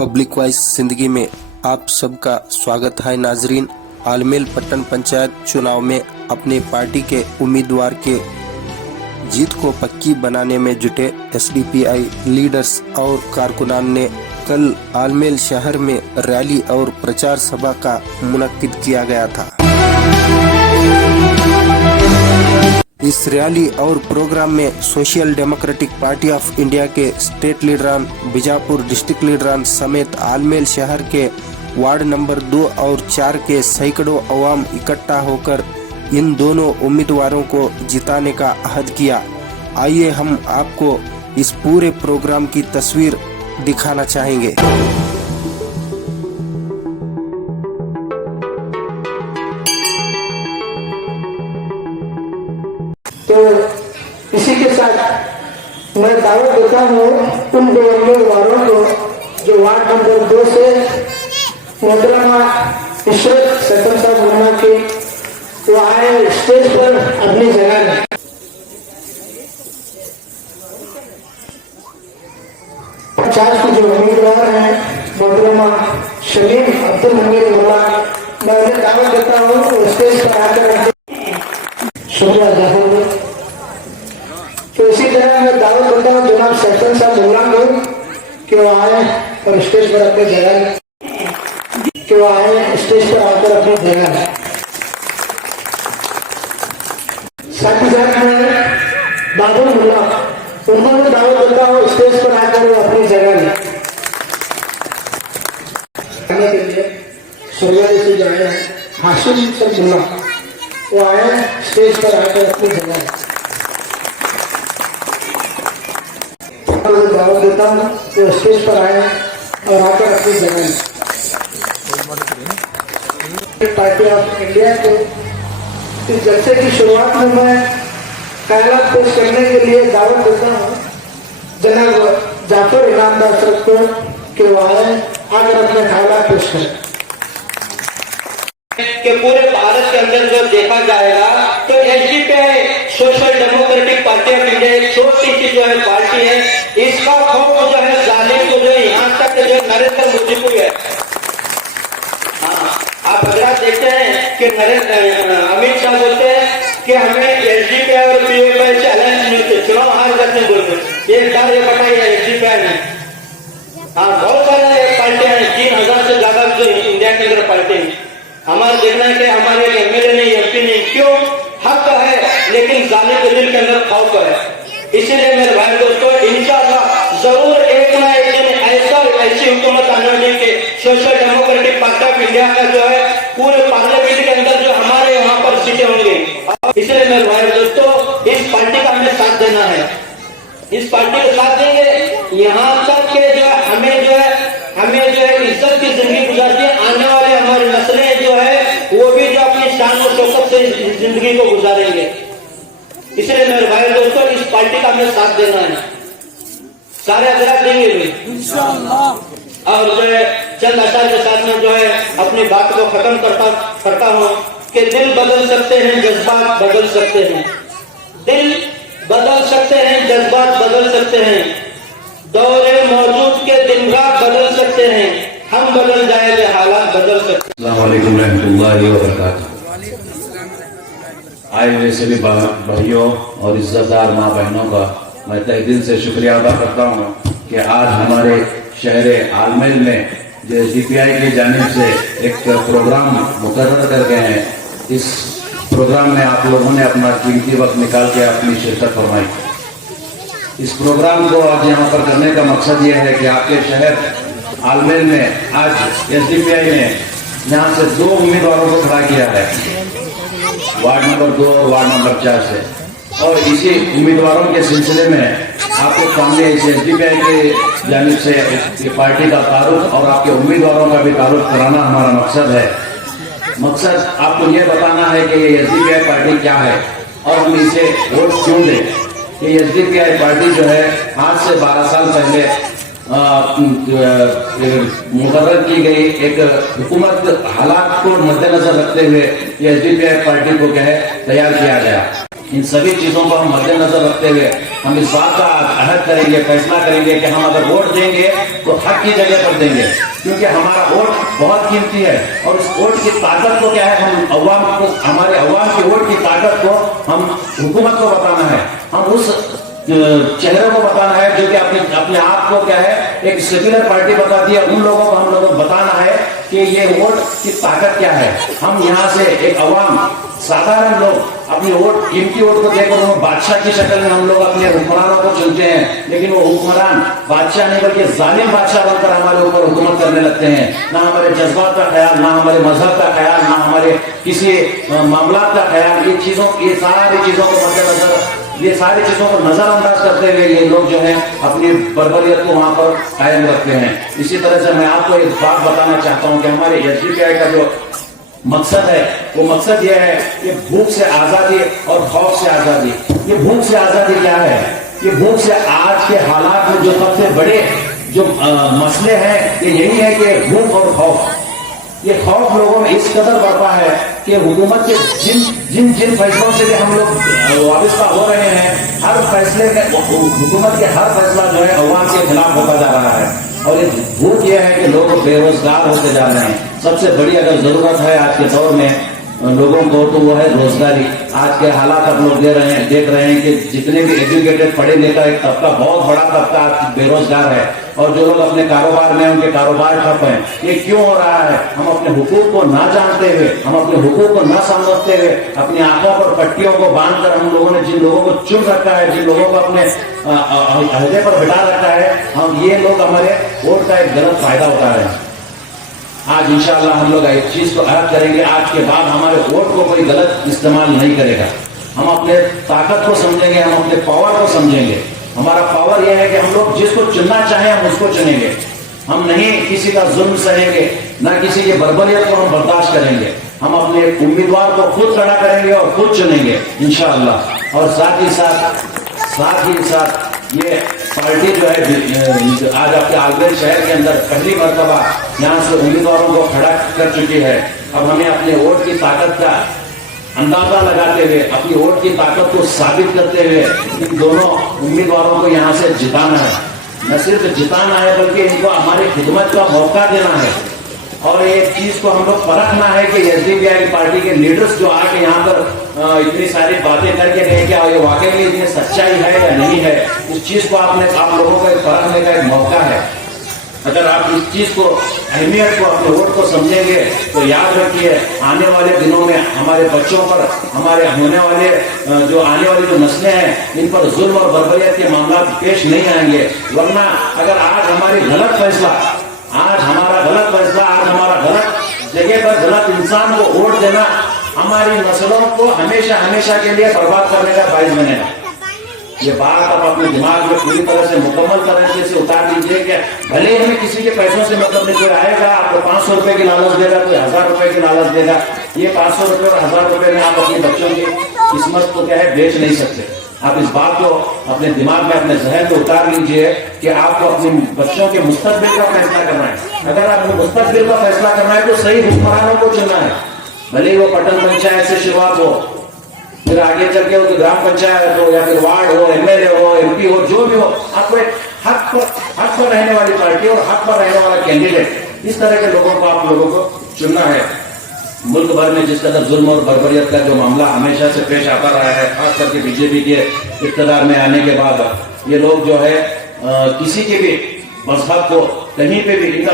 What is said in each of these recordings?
Public voice जिंदगी में आप सबका स्वागत है नाजरीन। आलमेल पट्टन पंचायत चुनाव में अपने पार्टी के उम्मीदवार के जीत को पक्की बनाने में जुटे एसडीपीआई लीडर्स और कारकुनान ने कल आलमेल शहर में रैली और प्रचार सभा का मुनक्किद किया गया था। इस रैली और प्रोग्राम में social democratic party of India के स्टेट लीडरान, बीजापुर डिस्ट्रिक्ट लीडरान समेत आलमेल शहर के वार्ड नंबर 2 और 4 के सैकड़ों अवाम इकट्ठा होकर इन दोनों उम्मीदवारों को जिताने का अहद किया। आइए हम आपको इस पूरे प्रोग्राम की तस्वीर दिखाना चाहेंगे। तो इसी के साथ मैं दावा देता हूँ उन दो उम्मीदवारों को जो वार्ड नंबर 2 से मोहतरमा इशरत सरपंच साहब मुन्ना के वो आए स्टेज पर अपनी जगह में। 50 के जो उम्मीदवार हैं मोहतरमा शमीम अब्दुल हमीद मुल्ला, मैं उन्हें दावा देता हूँ वो स्टेज पर आकर शुक्रिया अदा करूंगा। तो इसी तरह मैं दावा करता हूँ जनाब सरपंच साहब मुल्ला को कि वो आए और स्टेज पर अपनी जगह आकर अपनी जगह। साथ ही साथ मैं बाबुल मुल्ला उनको भी दावा करता हूँ स्टेज पर आकर वो अपनी जगह लें। के लिए सुरवारी से जो आए हैं हाशिम सर मुल्ला वो आए स्टेज पर आकर अपनी जगह दावत देता हूँ वो स्टेज पर आए और आकर अपनी जगह पार्टी ऑफ इंडिया को इस जलसे की शुरुआत में मैं ख्यालात पेश करने के लिए दावत देता हूँ जनाब जाफर इनामदार साहब को कि वो आए आकर अपने ख्यालात पेश करें। कि पूरे भारत के अंदर जो देखा जाएगा तो SDPI social democratic party of India एक छोटी सी जो है पार्टी है, इसका खौफ जो है जालिम को जो यहाँ तक जो नरेंद्र मोदी को है। आप अगर देखते हैं कि अमित शाह बोलते हैं कि हमें एसडीपीआई और पीएफआई से अलायंस नहीं होते, चुनाव हार जाते बोलते ये डर ये पता है एसडीपीआई में। बहुत सारे पार्टियां हैं, 3000 से ज्यादा जो इंडिया के अंदर पार्टी है। हमारा देखना है कि हमारे एमएलए नहीं एमपी नहीं, क्यों हक है लेकिन जाने के दिल के अंदर खौफ है। इसीलिए मेरे भाई दोस्तों इंशाअल्लाह जरूर एक ना एक दिन ऐसी हुकूमत आने वाली कि social democratic party of India का जो है पूरे पार्लियामेंट के अंदर जो हमारे यहाँ पर सीटें होंगी। इसलिए मेरे भाई दोस्तों इस पार्टी का हमें साथ देना है, इस पार्टी को साथ देंगे यहाँ तक के जो है हमें जो है इज्जत की जिंदगी गुजारती है। आने वाले हमारी नस्लें जो है वो भी जो अपनी शान और शौकत से जिंदगी को गुजारेंगे। इसलिए मेरे भाई दोस्तों इस पार्टी का हमें साथ देना है, सारे हजरात देंगे भी इंशाअल्लाह। और जो है चंद अशार के साथ में जो है अपनी बात को खत्म करता हूँ कि दिल बदल सकते हैं, जज्बात बदल सकते हैं, दिल बदल सकते हैं, जज्बात बदल सकते हैं, दौरे मौजूद के दिन रात बदल सकते हैं, हम बदल जाए हालात बदल सकते हैं। अस्सलाम वालेकुम रहमतुल्लाहि व बरकातुहू। आए हुए सभी भाइयों और इज्जतदार माँ बहनों का मैं तहे दिल से शुक्रिया अदा करता हूँ कि आज हमारे शहर आलमेल में जो एसडीपीआई की जानिब से एक प्रोग्राम मुकर्रर कर गए हैं। इस प्रोग्राम में आप लोगों ने अपना कीमती वक्त निकाल के अपनी शिरकत फरमाई। इस प्रोग्राम को आज यहाँ पर करने का मकसद यह है कि आपके शहर आलमेल में आज एसडीपीआई ने यहाँ से 2 उम्मीदवारों को खड़ा किया है, वार्ड नंबर 2 और वार्ड नंबर 4 से। और इसी उम्मीदवारों के सिलसिले में आपके सामने इस एसडीपीआई के जानिब से पार्टी का तारुफ और आपके उम्मीदवारों का भी तारुफ कराना हमारा मकसद है। मकसद आपको ये बताना है कि ये एसडीपीआई पार्टी क्या है और हम इसे वोट क्यों दें। ये एसडीपीआई पार्टी जो है आज से 12 साल पहले मुकर्रर की गई एक हुकूमत हालात को मद्देनजर रखते हुए ये एसडीपीआई पार्टी को क्या है तैयार किया गया। इन सभी चीजों को हम मद्देनजर रखते हुए हम इस बात का अहद करेंगे, फैसला करेंगे कि हम अगर वोट देंगे तो हक की जगह पर देंगे, क्योंकि हमारा वोट बहुत कीमती है। और इस वोट की ताकत को क्या है, हम अवाम को, हमारे अवाम की वोट की ताकत को हम हुकूमत को बताना है, हम उस चेहरे को बताना है जो कि अपने आप को क्या है एक सेक्युलर पार्टी बताती है, उन लोगों को हम लोगों को बताना है कि ये वोट की ताकत क्या है। हम यहाँ से एक अवाम, साधारण लोग अपनी वोट, कीमती वोट को देकर उनको बादशाह की शक्ल में हम लोग अपने हुक्मरानों को चुनते हैं, लेकिन वो हुक्मरान बादशाह नहीं बल्कि जालिम बादशाह बनकर हमारे ऊपर हुकूमत करने लगते हैं। ना हमारे जज्बात का ख्याल, ना हमारे मजहब का ख्याल, ना हमारे किसी मामला का ख्याल, ये सारी चीजों को मद्देनजर, ये सारी चीजों को नजरअंदाज करते हुए ये लोग जो है अपनी बर्बरियत को वहां पर कायम रखते हैं। इसी तरह से मैं आपको एक बात बताना चाहता हूं कि हमारे एसडीपीआई का जो मकसद है वो मकसद यह है कि भूख से आजादी और खौफ से आजादी। ये भूख से आजादी क्या है? ये भूख से आज के हालात में जो सबसे बड़े जो मसले हैं ये यही है कि भूख और खौफ। ये खौफ लोगों में इस कदर बढ़ता है कि हुकूमत के जिन फैसलों से भी हम लोग वाबस्ता हो रहे हैं, हर फैसले में हुकूमत के हर फैसला जो है अवाम के खिलाफ होता जा रहा है। और ये भूख यह है कि लोग बेरोजगार होते जा रहे हैं। सबसे बड़ी अगर जरूरत है आज के दौर में लोगों को तो वो है रोजगारी। आज के हालात आप लोग देख रहे हैं कि जितने भी एजुकेटेड पढ़े लिखा एक तबका, बहुत बड़ा तबका बेरोजगार है, और जो लोग अपने कारोबार में उनके कारोबार ठप हैं। ये क्यों हो रहा है? हम अपने हुकूक को ना जानते हुए, हम अपने हुकूक को ना समझते हुए, अपनी आंखों पर पट्टियों को बांधकर हम लोगों ने जिन लोगों को चुन रखा है, जिन लोगों को अपने अहदे पर बिठा रखा है, हम ये लोग हमारे वोट का एक गलत फायदा उठा रहे हैं। आज इंशाअल्लाह हम लोग एक चीज को अहद करेंगे, आज के बाद हमारे वोट को कोई गलत इस्तेमाल नहीं करेगा। हम अपने ताकत को समझेंगे, हम अपने पावर को समझेंगे। हमारा पावर यह है कि हम लोग जिसको चुनना चाहें हम उसको चुनेंगे। हम नहीं किसी का जुल्म सहेंगे, ना किसी की बर्बरियत को हम बर्दाश्त करेंगे। हम अपने उम्मीदवार को खुद खड़ा करेंगे और खुद चुनेंगे इंशाअल्लाह। और साथ ही साथ ये पार्टी जो है आज आपके आलमगीर शहर के अंदर पहली मरतबा यहाँ से उम्मीदवारों को खड़ा कर चुकी है। अब हमें अपने वोट की ताकत का अंदाजा लगाते हुए, अपनी वोट की ताकत को साबित करते हुए इन दोनों उम्मीदवारों को यहाँ से जिताना है। न सिर्फ जिताना है बल्कि इनको हमारी खिदमत का मौका देना है। और एक चीज को हम लोग परखना है कि एसडीपीआई पार्टी के लीडर्स जो आके यहाँ पर इतनी सारी बातें करके गए, क्या ये वाकई में इतनी सच्चाई है या नहीं है? इस चीज को आप लोगों को परखने का एक मौका है। अगर आप इस चीज को, अहमियत को, अपने वोट को समझेंगे तो याद रखिए आने वाले दिनों में हमारे बच्चों पर, हमारे होने वाले जो आने वाली जो नस्लें हैं, इन पर जुल्म और बर्बरियत के मामला पेश नहीं आएंगे। वरना अगर आज हमारी गलत फैसला, आज हमारा गलत जगह पर गलत इंसान को वोट देना हमारी नस्लों को हमेशा के लिए बर्बाद करने का बाइस बनेगा। ये बात आप अपने दिमाग में पूरी तरह से मुकम्मल तरीके से उतार दीजिए कि भले हमें किसी के पैसों से मतलब नहीं, कोई आएगा आपको 500 रुपए की लालच देगा, कोई 1000 रुपए की लालच देगा। ये 500 रुपए और 1000 रुपए में आप अपने बच्चों की किस्मत को क्या है बेच नहीं सकते। आप इस बात को अपने दिमाग में, अपने जहन में उतार लीजिए कि आपको अपने बच्चों के मुस्तकबिल का फैसला करना है। अगर आपको मुस्तकबिल का फैसला करना है तो सही हुक्मरानों को चुनना है। भले वो पटन पंचायत से शुरुआत हो, फिर आगे चल के वो ग्राम पंचायत हो, या फिर वार्ड हो, एमएलए हो, एमपी हो, जो भी हो, आपको एक हक पर रहने वाली पार्टी और हक पर रहने वाला कैंडिडेट, इस तरह के लोगों को आप लोगों को चुनना है। मुल्क भर में जिस तरह जुल्म और बर्बरियत का जो मामला हमेशा से पेश आता रहा है, खास करके बीजेपी के इक़्तिदार में आने के बाद, ये लोग जो है किसी के भी मजहब को कहीं पे भी, इनका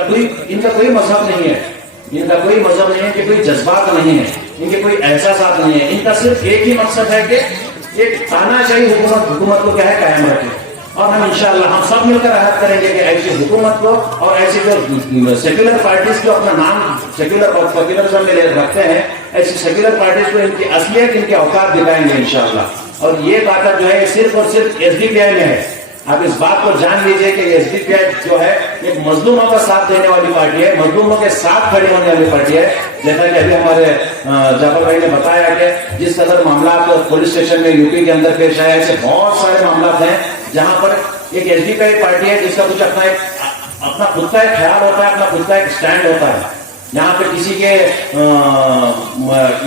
कोई मजहब नहीं है, इनका कोई मजहब नहीं है, कि कोई जज्बात नहीं है, इनके कोई एहसास नहीं है। इनका सिर्फ एक ही मकसद है कि एक तानाशाही हुकूमत को क्या है कायम रखें। और हम इंशाअल्लाह हम सब मिलकर अहद करेंगे कि ऐसी हुकूमत को और ऐसी जो सेक्युलर पार्टीज को अपना नाम सेक्युलरिज्म में रखते हैं, ऐसी सेक्युलर पार्टीज को इनकी असलियत, इनके औकात दिखाएंगे इंशाअल्लाह। और ये ताकत जो है सिर्फ और सिर्फ एसडीपीआई में है। आप इस बात को जान लीजिए कि एसडीपीआई जो है एक मजलूमों का साथ देने वाली पार्टी है, मजलूमों के साथ खड़ी होने वाली पार्टी है। जैसा कि अभी हमारे जाफर भाई ने बताया कि जिस कदर मामला पुलिस स्टेशन में यूपी के अंदर पेश आए, ऐसे बहुत सारे मामला हैं जहां पर एक एसडीपीआई पार्टी है जिसका कुछ अपना खुद का एक ख्याल होता है, अपना खुद का एक स्टैंड होता है। यहाँ पे किसी के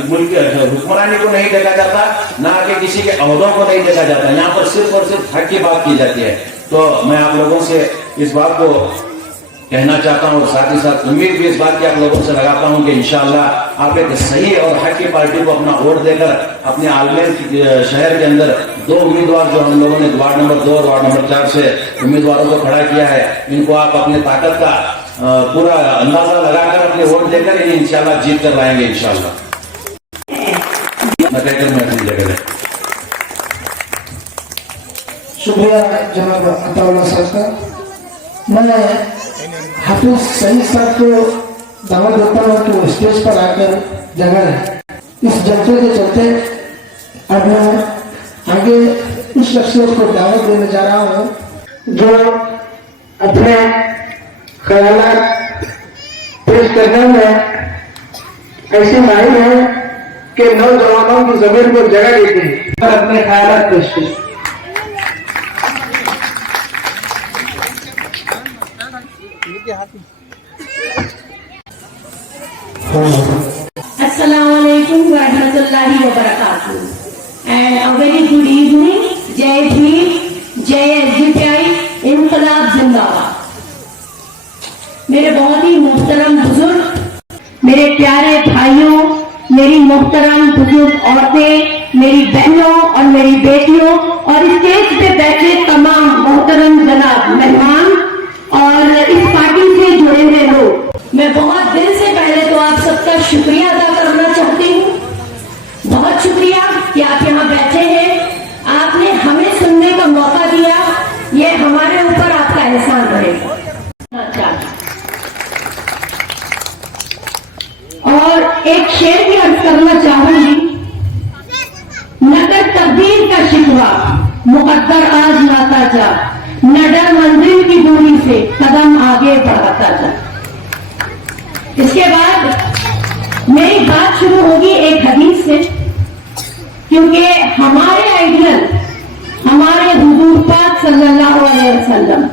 मुल्क हुक्मरानी को नहीं देखा जाता, ना कि किसी के अहदों को नहीं देखा जाता। यहाँ पर सिर्फ और सिर्फ हक की बात की जाती है। तो मैं आप लोगों से इस बात को कहना चाहता हूँ और साथ ही साथ उम्मीद भी इस बात की आप लोगों से लगाता हूँ कि इंशाअल्लाह आप एक सही और हक की पार्टी को अपना वोट देकर अपने आलमेर शहर के अंदर 2 उम्मीदवार जो हम लोगों ने वार्ड नंबर 2 और वार्ड नंबर 4 से उम्मीदवारों को खड़ा किया है, इनको आप अपनी ताकत का पूरा अंदाजा लगाकर अपने वोट देकर इन्हें इंशाअल्लाह जीत कर लाएंगे इंशाअल्लाह। मैं कहकर मैं अपनी जगह है। शुक्रिया जनाब अताउल्लाह साहब का। मैं हाफिज सईद साहब को दावत देता हूँ कि वो स्टेज पर आकर जगह है। इस जलसे के चलते अब मैं आगे उस शख्सियत को दावत देने जा रहा हूँ जो अपने ख्यालात पेश करने में ऐसे माहिर है कि नौजवानों की जमीन को जगह देते हैं और अपने ख्यालात पेश करते हैं। Assalamualaikum warahmatullahi wabarakatuh and a very good evening. जय भीम, जय एसडीपीआई, इंकलाब जिंदाबाद। मेरे बहुत ही मोहतरम बुजुर्ग, मेरे प्यारे भाइयों, मेरी मोहतरम बुजुर्ग औरतें, मेरी बहनों और मेरी बेटियों और स्टेज पे बैठे तमाम मोहतरम जनाब मेहमान और इस पार्टी से जुड़े हुए लोग, मैं बहुत दिल से पहले तो आप सबका शुक्रिया अदा करना चाहती हूँ। बहुत शुक्रिया कि आप यहाँ बैठे हैं, आपने हमें सुनने का मौका दिया, ये हमारे ऊपर आपका एहसान रहेगा। और एक शेर की अर्ज करना चाहूंगी, नगर तकदीर का शिकवा मुकद्दर आज लाता जा, न डर मंजिल की दूरी से कदम आगे बढ़ाता जा। इसके बाद मेरी बात शुरू होगी एक हदीस से, क्योंकि हमारे आइडियल हमारे हुजूर पाक सल्लल्लाहु अलैहि वसल्लम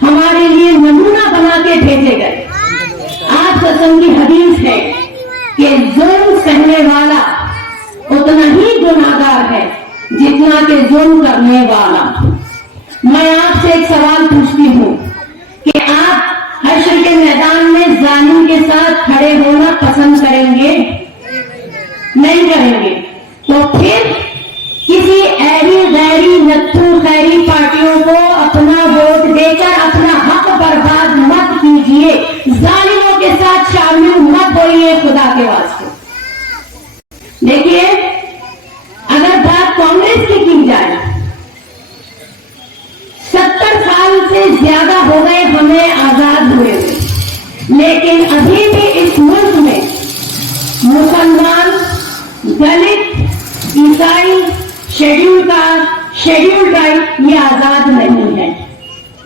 हमारे लिए नमूना बना के भेजे गए। आज कसम की हदीस है कि जुल्म सहने वाला उतना ही गुनाहगार है जितना कि जुल्म करने वाला। मैं आपसे एक सवाल पूछती हूँ कि आप हश्र के मैदान में जालिम के साथ खड़े होना पसंद करेंगे? नहीं करेंगे। तो फिर किसी ऐरी गैरी नत्थू खैरी पार्टियों को अपना वोट देकर अपना हक बर्बाद मत कीजिए, जालिमों के साथ शामिल मत होइए खुदा के वास्ते। देखिए, अगर बात कांग्रेस की जाए, 70 साल से ज्यादा हो गए हमें आजाद हुए, लेकिन अभी भी इस मुल्क में मुसलमान, दलित, ईसाई, शेड्यूल कास्ट, शेड्यूल ट्राइब ये आजाद नहीं है।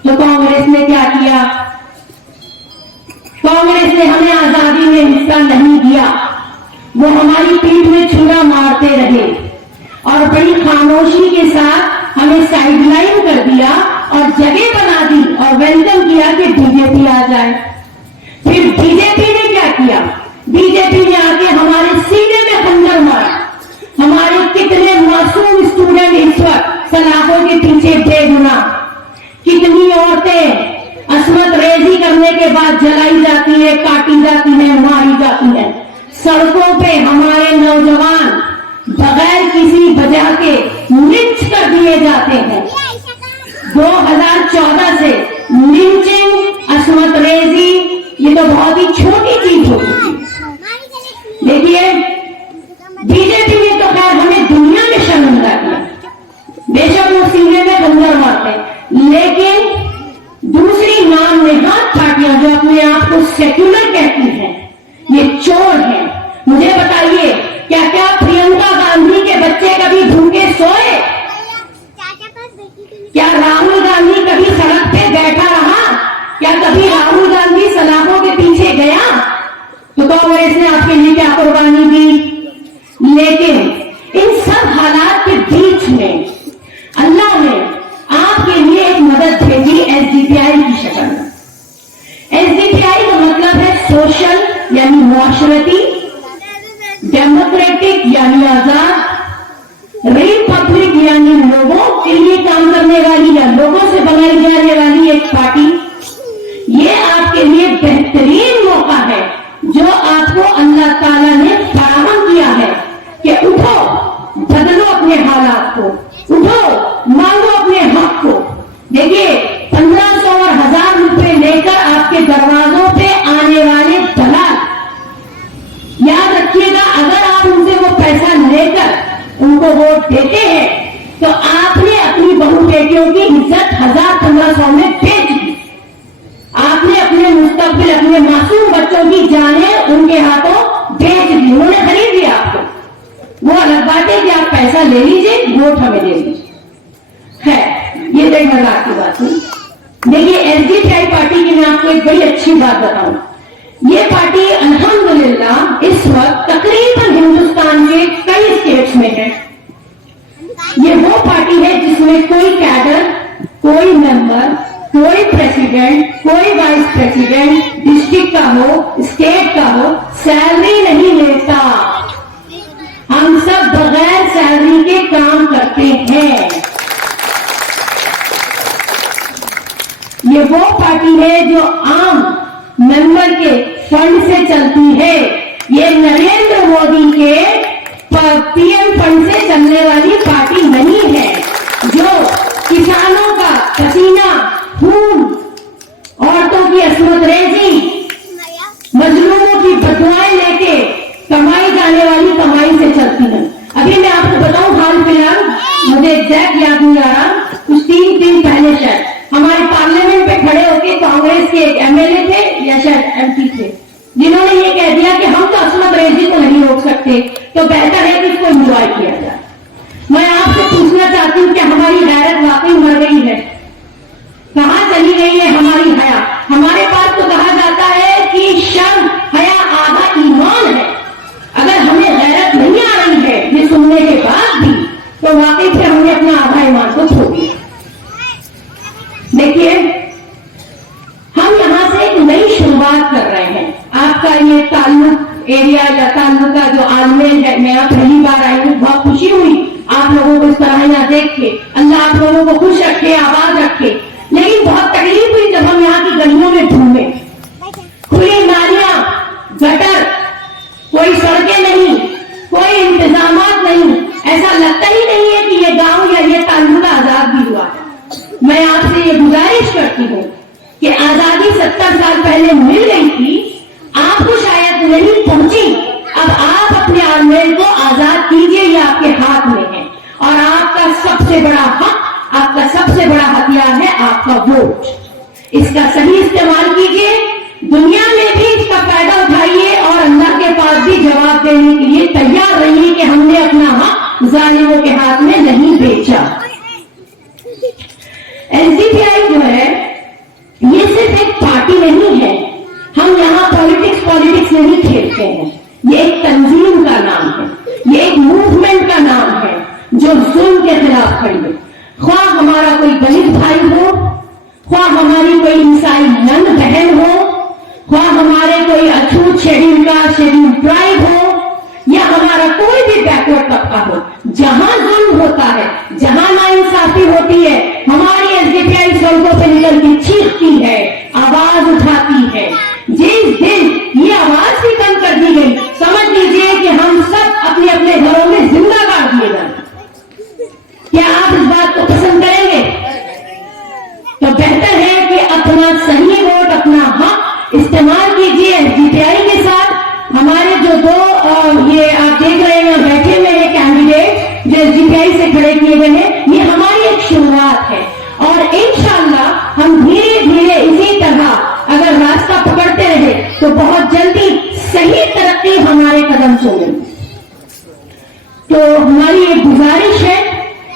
तो कांग्रेस ने क्या किया? कांग्रेस ने हमें आजादी में हिस्सा नहीं दिया, वो हमारी पीठ में छुरा मारते रहे और बड़ी खामोशी के साथ हमें साइडलाइन कर दिया और जगह बना दी और वेलकम किया कि बीजेपी आ जाए। फिर बीजेपी ने क्या किया? बीजेपी ने आके हमारे सीने में खंजर मारा। हमारे कितने मासूम स्टूडेंट इस वक्त सलाखों के पीछे बेगुनाह, कितनी औरतें असमत रेजी करने के बाद जलाई जाती है, काटी जाती है, मारी जाती है। सड़कों पे हमारे नौजवान बगैर किसी वजह के लिंच कर दिए जाते हैं। 2014 से लिंचिंग, असमत रेजी ये तो बहुत ही छोटी चीज हो चुकी। देखिए, बीजेपी ने तो खैर हमें दुनिया में शर्मिंदा किया, बेशक वो सीने में खंजर मारते, लेकिन दूसरी नाम नेहात पार्टियां जो अपने आप को सेक्युलर कहती हैं, ये चोर हैं। मुझे बताइए, क्या क्या प्रियंका गांधी के बच्चे कभी भूखे सोए? क्या राहुल गांधी कभी सड़क पे बैठा रहा? क्या कभी राहुल गांधी सलाखों के पीछे गया? तो कांग्रेस ने आपके लिए क्या कुर्बानी दी? लेकिन इन सब हालात के बीच में अल्लाह ने आपके लिए एक मदद भेजी एसडीपीआई की शक्ल में। एसडीपीआई का मतलब है सोशल माशरती, डेमोक्रेटिक यानी आजाद, रिपब्लिक यानी लोगों के लिए काम करने वाली या लोगों से बनाई जाने वाली एक पार्टी। ये आपके लिए बेहतरीन मौका है जो आपको अल्लाह ताला ने फराहम किया है कि उठो, बदलो अपने हालात को, उठो, मांगो अपने हक को। देखिए 1500 और 1000 रुपए लेकर आपके दरवाजों पे आने वाले दलाल, याद रखिएगा, अगर आप उनसे वो पैसा लेकर उनको वोट देते हैं तो आपने अपनी बहू बेटियों की इज्जत 1000-1500 में बेच दी। आपने अपने मुस्तकबिल, अपने मासूम बच्चों की जानें उनके हाथों बेच दी, उन्होंने खरीद लिया आपको। वो अलग बात है कि आप पैसा ले लीजिए, वोट हमें दे लीजिए। खैर, ये बड़ी मजाक की बात हुई। देखिए एसडीपीआई पार्टी की मैं आपको एक बड़ी अच्छी बात बताऊं। ये पार्टी अल्हम्दुलिल्लाह इस वक्त तकरीबन हिंदुस्तान के कई स्टेट्स में है। ये वो पार्टी है जिसमें कोई कैडर, कोई मेंबर, कोई प्रेसिडेंट, कोई वाइस प्रेसिडेंट डिस्ट्रिक्ट का हो, स्टेट का हो, सैलरी नहीं लेता। हम सब बगैर सैलरी के काम करते हैं। ये वो पार्टी है जो आम मेंबर के फंड से चलती है। ये नरेंद्र मोदी के पीएम फंड से चलने वाली पार्टी नहीं है जो किसानों का पसीना, खून, औरतों की अस्मत रेजी, मजलूमों की बदुआएं लेके कमाई जाने वाली कमाई से चलती है। अभी मैं आपको बताऊं, हाल फिलहाल मुझे एग्जैक्ट याद नहीं आ रहा, कुछ 3 दिन पहले शायद हमारे पार्लियामेंट पे खड़े होकर कांग्रेस के एक एमएलए थे या शायद एमपी थे, जिन्होंने ये कह दिया कि हम तो अस्मत रेजी को नहीं रोक सकते, तो बेहतर है कि इसको एंजॉय किया जाए। मैं आपसे पूछना चाहती हूँ कि हमारी गैरत वाकई मर गई है? कहां चली गई है हमारी हया? हमारे पास तो कहा जाता है कि शर्म हया आधा ईमान है। अगर हमें गैरत नहीं आ रही है ये सुनने के बाद भी, तो वाकई से हमने अपना आधा ईमान को खो दिया। देखिए हम यहां से एक नई शुरुआत कर रहे हैं। आपका ये ताल्लुक एरिया या ताल्लुका जो आलमेल है, मैं यहाँ पहली बार आई हूँ, बहुत खुशी हुई आप लोगों को इस तरह यहाँ देख के। अल्लाह आप लोगों को खुश रखे, आबाद रखे। लेकिन बहुत तकलीफ हुई जब हम यहाँ की गलियों में ढूंढे, खुली नालियां, गटर, कोई सड़कें नहीं, कोई इंतजामात नहीं। ऐसा लगता ही नहीं है कि ये गांव या ये ताल्लुका आजाद भी हुआ है। मैं आपसे ये गुजारिश करती हूँ कि आजादी 70 साल पहले मिल गई थी, आपको शायद नहीं पहुंची। अब आप अपने आलमेल को आजाद कीजिए, ये आपके हाथ में है। और आपका सबसे बड़ा हक, आपका सबसे बड़ा हथियार है आपका वोट। इसका सही इस्तेमाल कीजिए, दुनिया में भी इसका फायदा उठाइए और अल्लाह के पास भी जवाब देने के लिए तैयार रहिए कि हमने अपना हक जालिमों के हाथ में नहीं बेचा। एसडीपीआई जो है ये सिर्फ एक पार्टी नहीं है। हम यहाँ पॉलिटिक्स नहीं खेलते हैं। ये एक तंजीम का नाम है, ये एक मूवमेंट का नाम है जो जुल्म के खिलाफ खड़ी है। ख्वाह हमारा कोई दलित भाई हो, ख्वाह हमारी कोई ईसाई नन बहन हो, ख्वाह हमारे कोई अछूत शेड्यूल का शेड्यूल ट्राइब हो, या हमारा कोई भी बैकवर्ड तबका हो, जहां जुल्म होता है, जहां नाइंसाफी होती है, हमारी एसडीपीआई सड़कों पर निकल के चीखती है, आवाज उठाती है। जिस दिन ये आवाज भी बंद कर दी गई, समझ लीजिए कि हम सब अपने अपने घरों में जिंदा गाड़ दिए गए। क्या आप इस बात को पसंद करेंगे? तो बेहतर है कि अपना सही वोट, अपना हक इस्तेमाल कीजिए एसडीपीआई के साथ। हमारे जो दो ये आप देख रहे हैं बैठे हुए हैं कैंडिडेट जो एसडीपीआई से खड़े किए गए हैं, ये हमारी एक शुरुआत है और इंशाअल्लाह हम धीरे धीरे इसी तरह अगर रास्ता पकड़ते रहे तो बहुत जल्दी सही तरक्की हमारे कदम चलेंगे। तो हमारी एक गुजारिश है,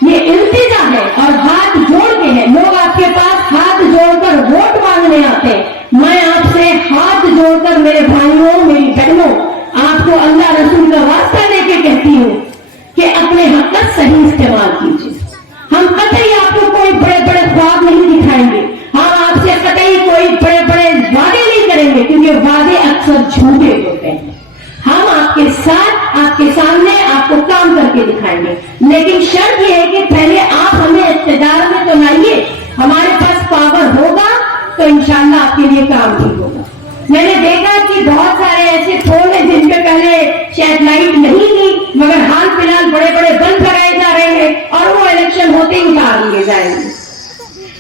ये इल्तिजा है और हाथ जोड़ के है। लोग आपके पास हाथ जोड़कर वोट मांगने आते हैं। मैं आपसे हाथ जोड़कर मेरे भाइयों, मेरी बहनों, आपको अल्लाह रसूल का वास्ता देके कहती हूँ कि अपने हक का सही इस्तेमाल कीजिए। हम कतई आपको कोई बड़े बड़े ख्वाब नहीं दिखाएंगे, हम आपसे कतई कोई बड़े बड़े वादे नहीं करेंगे, क्योंकि वादे अक्सर झूठे होते हैं। आपके साथ, आपके सामने आपको काम करके दिखाएंगे। लेकिन शर्त यह है कि पहले आप हमें इख्तियार में तो लाइए, हमारे पास पावर होगा तो इंशाल्लाह आपके लिए काम भी होगा। मैंने देखा कि बहुत सारे ऐसे फोन हैं जिन पे पहले शायद लाइट नहीं थी, मगर हाल फिलहाल बड़े बड़े बल्ब लगाए जा रहे हैं और वो इलेक्शन होते ही उतार लिए जाएंगे।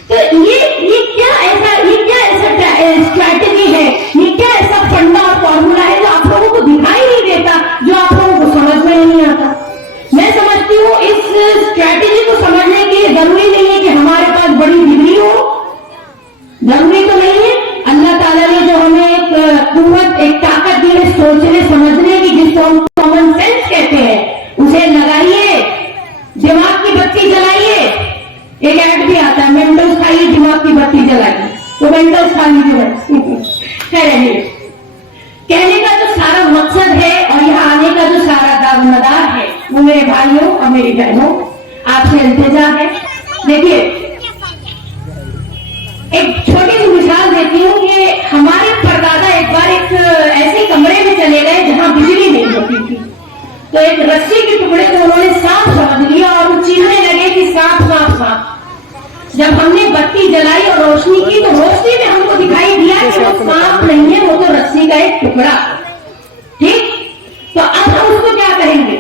तो ये क्या ऐसा स्ट्रैटेजी है, ये क्या ऐसा फंडा और फॉर्मूला है जो आप लोगों को दिखाई नहीं देता, जो आप लोगों को समझ में नहीं आता। मैं समझती हूँ इस स्ट्रैटेजी को समझने के लिए जरूरी नहीं है कि हमारे पास बड़ी डिग्री हो, जरूरी तो नहीं है। अल्लाह ताला ने जो हमें एक कुव्वत, एक ताकत दी है सोचने समझने की, जिसको हम कॉमन सेंस कहते हैं, उसे लगाइए, दिमाग की बत्ती जलाइए। एक ऐड भी आता है, मेंटोस खाइए दिमाग की बत्ती जलाइए, तो मेंटोस खा लीजिए। कहने का जो सारा मकसद है और यहाँ आने का जो सारा दारोमदार है, वो मेरे भाइयों और मेरी बहनों आपसे इल्तिजा है। देखिए, एक छोटी सी मिसाल देती हूँ कि हमारे परदादा एक बार एक ऐसे कमरे में चले गए जहां बिजली नहीं होती थी, तो एक रस्सी के टुकड़े को उन्होंने सांप समझ लिया और वो चीखने लगे कि सांप सांप सांप। जब हमने बत्ती जलाई और रोशनी की तो रोशनी में हमको दिखाई दिया कि वो सांप नहीं है, वो तो रस्सी का एक टुकड़ा। ठीक, तो अब हम उसको क्या कहेंगे,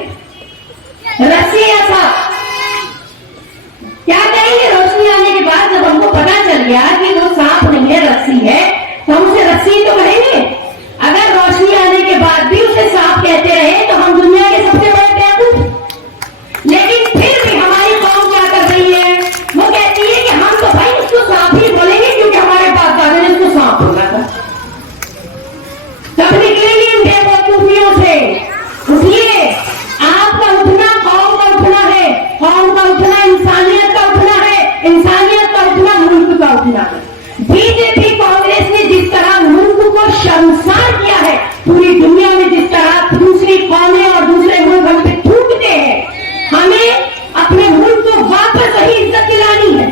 रस्सी या सांप? क्या कहेंगे? रोशनी आने के बाद जब हमको पता चल गया कि वो सांप नहीं है, रस्सी है, तो हम उसे रस्सी तो कहेंगे। अगर रोशनी आने के बाद भी उसे सांप कहते रहे तो हम दुनिया के सबसे बड़े बेवकूफ। लेकिन फिर भी हमारी कौम क्या कर रही है, वो कहती है कि हम तो भाई उसको सांप ही बोलेंगे क्योंकि हमारे पास दादा ने उसको सांप बोला था। तब निकलेंगे इन बेवकूफियों से। उठिए, आपका उठना कौम का उठना है, कौम का उठना इंसानियत का उठना है, इंसानियत का उठना मुल्क का उठना है। बीजेपी कांग्रेस ने जिस तरह मुल्क को शर्मसार किया है, पूरी दुनिया में जिस तरह दूसरी कौमें और दूसरे मुल्क हम पे थूकते हैं, हमें अपने मुल्क को वापस वही इज्जत दिलानी है।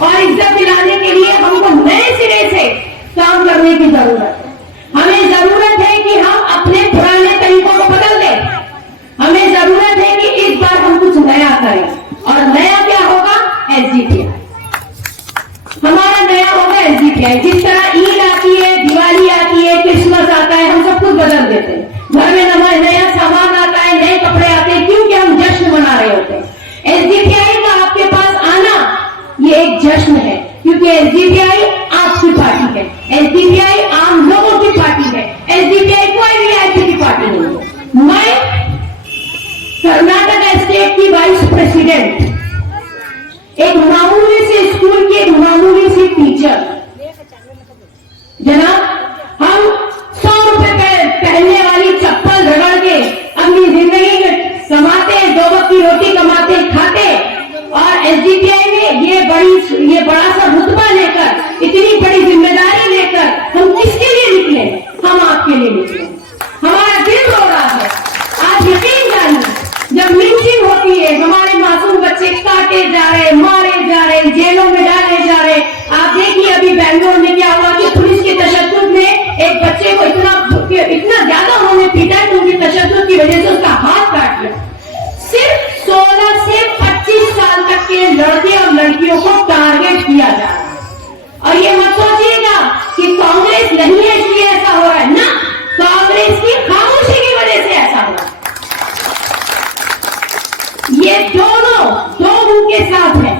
और इज्जत दिलाने के लिए हमको नए सिरे से काम करने की जरूरत है। हमें जरूरत है कि हम अपने पुराने तरीकों को बदल दें। हमें जरूरत है कि इस बार हम कुछ नया करें, और नया क्या होगा? एसडीपीआई। हमारा नया होगा एसडीपीआई। जिस तरह ईद आती है, दिवाली आती है, क्रिसमस आता है, हम सब कुछ बदल देते हैं। घर में नया सामान आता है, नए कपड़े आते हैं, क्योंकि हम जश्न मना रहे होते हैं। एसडीपीआई का आपके पास आना ये एक जश्न है, क्योंकि एसडीपीआई आपकी पार्टी है, एसडीपीआई आम लोगों की पार्टी है, एसडीपीआई कोई वीआईपी की पार्टी नहीं है। मैं कर्नाटक स्टेट की वाइस प्रेसिडेंट, एक मामूली से स्कूल की एक मामूली सी टीचर। जनाब, हम 100 रुपए पहनने वाली चप्पल रगड़ के अपनी जिंदगी में कमाते, 2 वक्त की रोटी कमाते खाते, और एसडीपीआई में ये बड़ा सा रुतबा लेकर, इतनी बड़ी जिम्मेदारी लेकर हम किसके लिए निकले? हम आपके लिए निकले। हमारा दिल रो रहा है। आप यकीन जानिए, जब लिंचिंग होती है, हमारे मासूम बच्चे काटे जा रहे, मारे जा रहे, जेलों में डाले जा रहे। आप देखिए अभी बेंगलोर में क्या हुआ कि पुलिस के तशद्दुद में एक बच्चे को इतना ज्यादा उन्होंने पीटा कि उनकी तशद्दुद की वजह से उसका हाथ काट लिया। सिर्फ 16 से 25 साल तक के लड़के और लड़कियों को टारगेट किया जा रहा है। और ये मत सोचिएगा कि कांग्रेस नहीं है इसलिए ऐसा हो रहा है, ना, कांग्रेस की खामोशी की वजह से ऐसा हो रहा है। ये दोनों 2 मुंह के साथ है,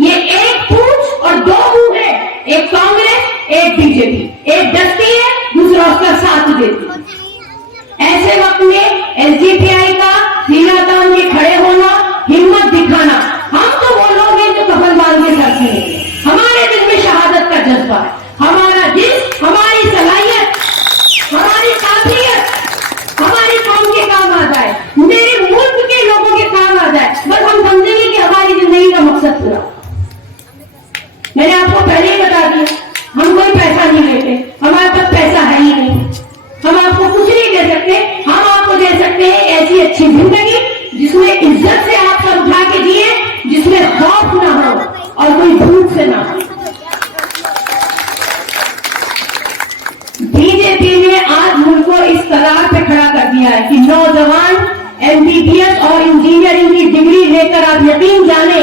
ये एक पूंछ और 2 मुंह है। एक कांग्रेस, एक बीजेपी, एक डरती है, दूसरा उसका साथ देती है। ऐसे वक्त में एसडीपीआई का सीना तान के खड़े होना, हिम्मत दिखाना, हम तो वो लोग हैं जो कफन बांध के करते हैं। हमारे दिल में शहादत का जज्बा है, हमारा दिल, हमारी सलाहियत, हमारी काबिलियत हमारी कौम के काम आ जाए, मेरे मुल्क के लोगों के काम आ जाए, बस हम समझेंगे कि हमारी जिंदगी का मकसद पूरा। मैंने आपको पहले ही बता दिया, हम कोई पैसा नहीं लेते, हमारे पास पैसा है ही नहीं, हम आपको कुछ नहीं दे सकते। हम आपको दे सकते हैं ऐसी अच्छी जिंदगी जिसमें इज्जत से आप सब उठा के जिए, दिया है कि नौजवान MBBS और इंजीनियरिंग की डिग्री लेकर आप यकीन जाने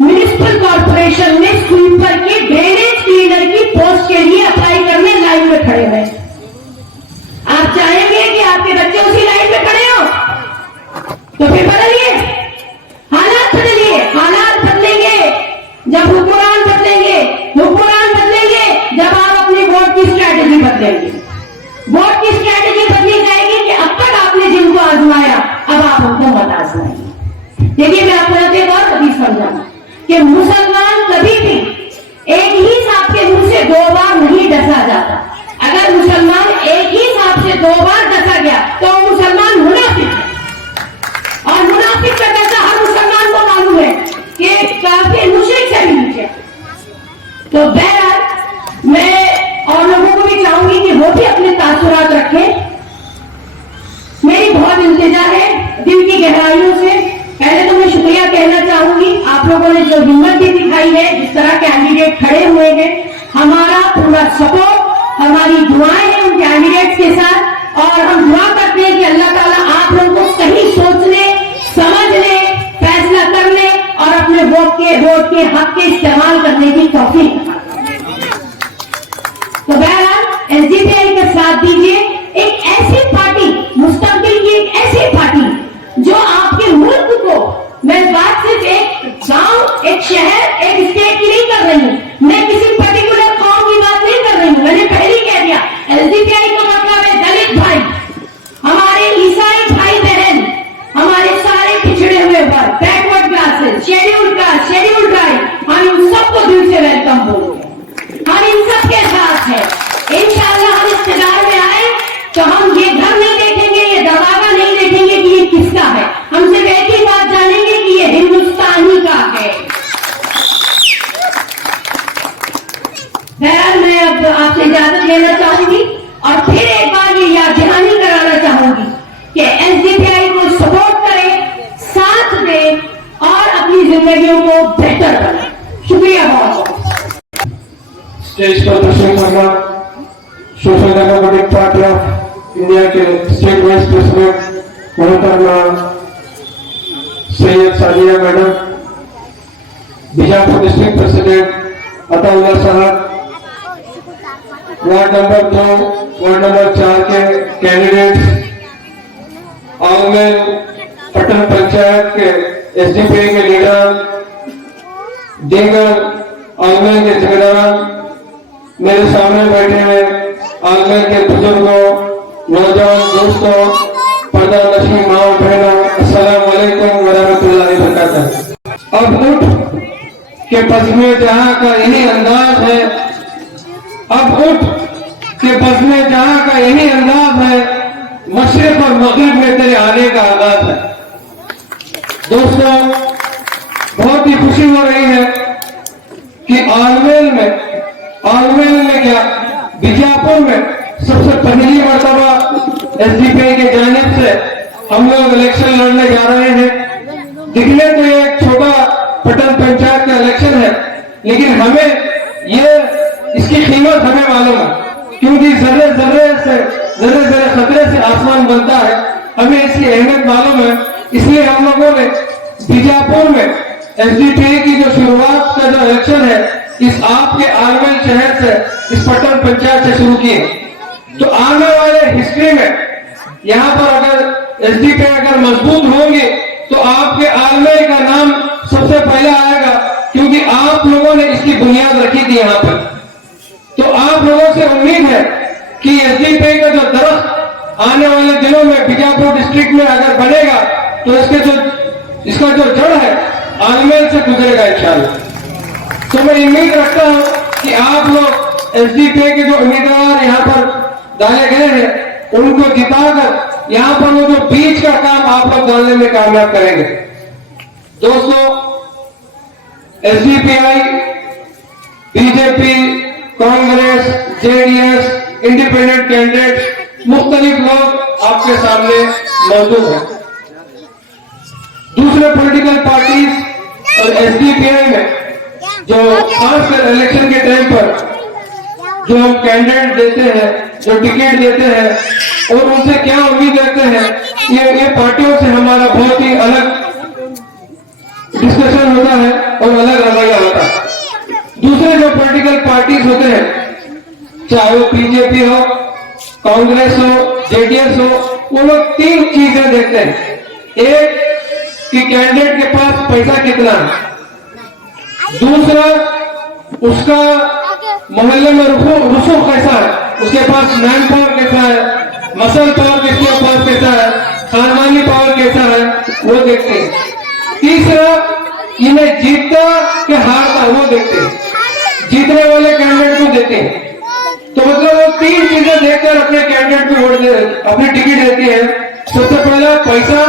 म्युनिसिपल कॉर्पोरेशन में स्वीपर के ड्रेनेज क्लीनर की पोस्ट के लिए अप्लाई करने लाइन में खड़े हैं। आप चाहेंगे कि आपके बच्चे उसी लाइन में खड़े हो? तो फिर बदलिए, हालात बदलिए। हालात बदलेंगे जब हुक्मरान बदलेंगे, हुक्मरान बदलेंगे जब आप अपनी वोट की स्ट्रैटेजी बदलेंगे। वोट की स्ट्रैटेजी बदली जाएगी कि अब तक आपने जिनको आजमाया अब आप उनको मत आजमाइए। देखिए, मैं आपको एक और हदीस समझाऊं कि मुसलमान कभी भी एक ही सांप के मुंह से 2 बार नहीं डसा जाता। अगर मुसलमान एक ही सांप से 2 बार डसा गया तो मुसलमान मुनाफिक है, और मुनाफिक का डसा हर मुसलमान को मालूम है कि काफी मुशरिक से भी नीचे। तो बहरहाल मैं और लोगों को भी चाहूंगी कि वो भी अपने तासुरात रखें। मेरी बहुत इंतजा है दिल की गहराइयों से। पहले तो मैं शुक्रिया कहना चाहूंगी आप लोगों ने जो हिम्मत भी दिखाई है, जिस तरह कैंडिडेट खड़े हुए हैं। हमारा पूरा सपोर्ट, हमारी दुआएं हैं उन कैंडिडेट्स के साथ, और हम दुआ करते हैं कि अल्लाह ताला आप लोगों को सही सोचने, समझने, फैसला करने और अपने वोट के हक के इस्तेमाल करने की तौफीक। तो बहरहाल SDPI का साथ दीजिए। एक ऐसी पार्टी, मुस्तकबिल की एक ऐसी पार्टी जो आपके मुल्क को, मैं बात सिर्फ एक गांव, एक शहर, एक स्टेट की नहीं कर रही हूं, मैं किसी पर्टिकुलर कौम की बात नहीं कर रही हूं। मैंने पहले ही कह दिया, SDPI का मतलब है दलित भाई, हमारे ईसाई भाई बहन, हमारे सारे पिछड़े हुए वर्ग, backward classes, scheduled caste, scheduled tribe, हम इन सबको दिल से वेलकम बोलते हैं। हम इन सबके साथ हैं। इंशाअल्लाह हम इख्तियार में आए तो हम ये घर नहीं देखेंगे, ये दबावा नहीं देखेंगे कि ये किसका है। हम सिर्फ एक ही बात जानेंगे कि ये हिंदुस्तानी का है। बहरहाल मैं अब आपसे इजाजत लेना चाहूंगी और फिर एक बार ये याद दहानी कराना चाहूंगी कि SDPI को सपोर्ट करें, साथ दें और अपनी जिंदगियों को बेहतर बनाएं। शुक्रिया बहुत बहुत। स्टेज पर तशरीफ फरमा social democratic party of India के स्टेट वाइस प्रेसिडेंट मोहतरमा Syed Sadia madam, Bijapur district president Ataullah sahab, ward number 2, ward number 4 के कैंडिडेट्स, आलमेल पटन पंचायत के SDPI के लीडर, दीगर आलमेल के जिम्मेदार, मेरे सामने बैठे हैं आलमेल के बुजुर्गों, नौजवान दोस्तों, पर्दा नशीन माओ बहनों, अस्सलाम वालेकुम व रहमतुल्लाहि व बरकातहू। अब उठ के बज़्म जहां का यही अंदाज है, अब उठ के बज़्म जहां का यही अंदाज है, मशरिक और मगरिब में तेरे आने का आगाज है। दोस्तों, बहुत ही खुशी हो रही है कि आलमेल में क्या बीजापुर में सबसे पहली मर्तबा SDPI के जानिब से हम लोग इलेक्शन लड़ने जा रहे हैं। दिखने तो ये एक छोटा पटन पंचायत का इलेक्शन है, लेकिन हमें ये इसकी कीमत हमें मालूम है, क्योंकि जर्रे खतरे से आसमान बनता है। हमें इसकी अहमियत मालूम है, इसलिए हम लोगों ने बीजापुर में SDPI की जो शुरुआत का जो इलेक्शन है, इस आपके आलमेल शहर से, इस पटन पंचायत से शुरू किए। तो आने वाले हिस्ट्री में यहाँ पर अगर SDPI अगर मजबूत होंगे तो आपके आलमेल का नाम सबसे पहले आएगा, क्योंकि आप लोगों ने इसकी बुनियाद रखी थी यहाँ पर। तो आप लोगों से उम्मीद है कि SDPI का जो दरख्त आने वाले दिनों में बीजापुर डिस्ट्रिक्ट में अगर बनेगा तो इसका जो जड़ है आलमेल से गुजरेगा इंशाअल्लाह। तो मैं उम्मीद रखता हूं कि आप लोग SDPI के जो उम्मीदवार यहाँ पर डाले गए हैं उनको जिताकर यहाँ पर वो जो बीच का काम आप लोग डालने में कामयाब करेंगे। दोस्तों, SDPI, BJP, Congress, JDS, independent candidate, मुख्तलिफ लोग आपके सामने मौजूद हैं। दूसरे पॉलिटिकल पार्टीज और SDPI में जो खासकर इलेक्शन के टाइम पर जो हम कैंडिडेट देते हैं, जो टिकट देते हैं, और उनसे क्या उम्मीद रखते हैं, ये पार्टियों से हमारा बहुत ही अलग डिस्कशन होता है और अलग रवैया होता है। दूसरे जो पॉलिटिकल पार्टीज होते हैं, चाहे वो बीजेपी हो, कांग्रेस हो, जेडीएस हो, वो लोग तीन चीजें देखते हैं। एक कि कैंडिडेट के पास पैसा कितना है, दूसरा उसका मोहल्ले में रसूख कैसा है, उसके पास मैन पावर कैसा है, मसल पावर किसके पास कैसा है, खानदानी पावर कैसा है, वो देखते हैं। तीसरा इन्हें जीतता कि हारता वो देखते हैं, जीतने वाले कैंडिडेट को देते हैं। तो मतलब वो तीन चीजें देखकर अपने कैंडिडेट को वोट दे, अपनी टिकट देती है। सबसे पहला पैसा,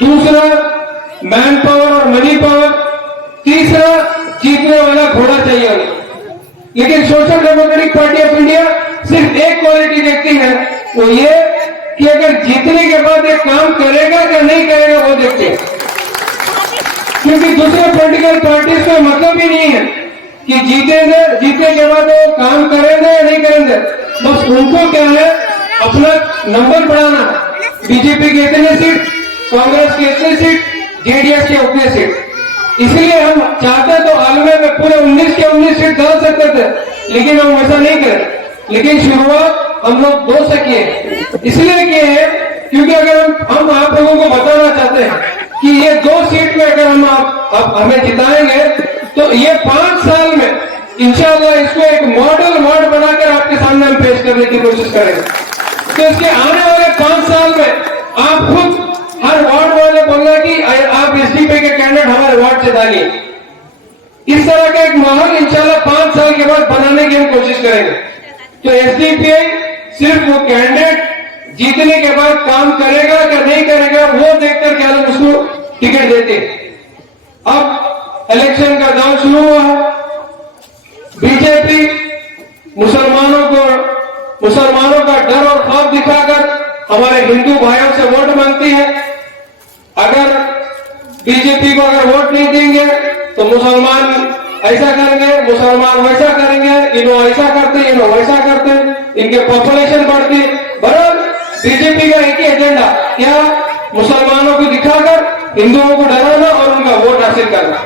दूसरा मैन पावर और मनी पावर, तीसरा जीतने वाला घोड़ा चाहिए उन्हें। लेकिन social democratic party of India सिर्फ एक क्वालिटी देखती है, वो ये कि अगर जीतने के बाद एक काम करेगा या नहीं करेगा वो देखते हैं। क्योंकि दूसरे पॉलिटिकल पार्टीज का मतलब ही नहीं है कि जीतने के बाद वो काम करेंगे या नहीं करेंगे, बस उनको क्या है अपना नंबर बढ़ाना। बीजेपी की इतनी सीट, कांग्रेस की इतनी सीट, जेडीएस की उतनी सीट। इसलिए हम चाहते तो आलमे में पूरे 19 के 19 सीट डाल सकते थे, लेकिन हम ऐसा नहीं करें। लेकिन शुरुआत हम लोग 2 से किए, इसलिए किए हैं क्योंकि अगर हम आप लोगों को बताना चाहते हैं कि ये 2 सीट में अगर हम आप हमें जिताएंगे तो ये 5 साल में इंशाल्लाह इसको एक मॉडल वार्ड बनाकर आपके सामने हम पेश करने की कोशिश करेंगे। तो इसके आने वाले 5 साल में आप खुद हर वार्ड वाले बोलना कि आप एसडीपी के कैंडिडेट हमारे वार्ड से डालिए। इस तरह का एक माहौल इंशाल्लाह 5 साल के बाद बनाने की हम कोशिश करेंगे। तो एसडीपीआई सिर्फ वो कैंडिडेट जीतने के बाद काम करेगा या नहीं करेगा वो देखकर क्या लोग उसको टिकट देते। अब इलेक्शन का दौर शुरू हुआ है। बीजेपी मुसलमानों का डर और खौफ दिखाकर हमारे हिंदू भाइयों से वोट मांगती है। अगर बीजेपी को अगर वोट नहीं देंगे तो मुसलमान ऐसा करेंगे, मुसलमान वैसा करेंगे, इन्हों ऐसा करते, इन्हों वैसा करते, इनके पॉपुलेशन बढ़ती। बराबर बीजेपी का एक ही एजेंडा क्या, मुसलमानों को दिखाकर हिंदुओं को डराना और उनका वोट हासिल करना।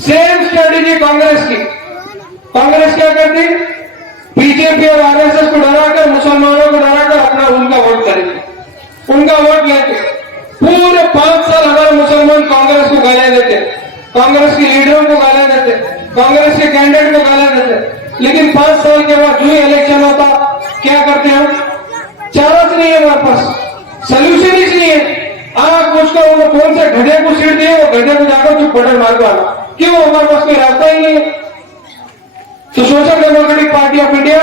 सेम स्ट्रेटेजी कांग्रेस की। कांग्रेस क्या करती, बीजेपी और आरएसएस को डराकर, मुसलमानों को डराकर अपना उनका वोट करेंगे, उनका वोट लेते। पूरे 5 साल हमारे मुसलमान कांग्रेस को गालियां देते, कांग्रेस के लीडरों को गालियां देते, कांग्रेस के कैंडिडेट को गालियां देते। लेकिन 5 साल के बाद जो ही इलेक्शन होता क्या करते हैं, चारा नहीं है हमारे पास, सोल्यूशन ही नहीं है। आप उसका वो कौन से गधे को सीट दिए, वो गधे को जाकर चुप बटन मार दो, क्यों हमारे पास कोई रास्ता ही नहीं है। तो social democratic party of India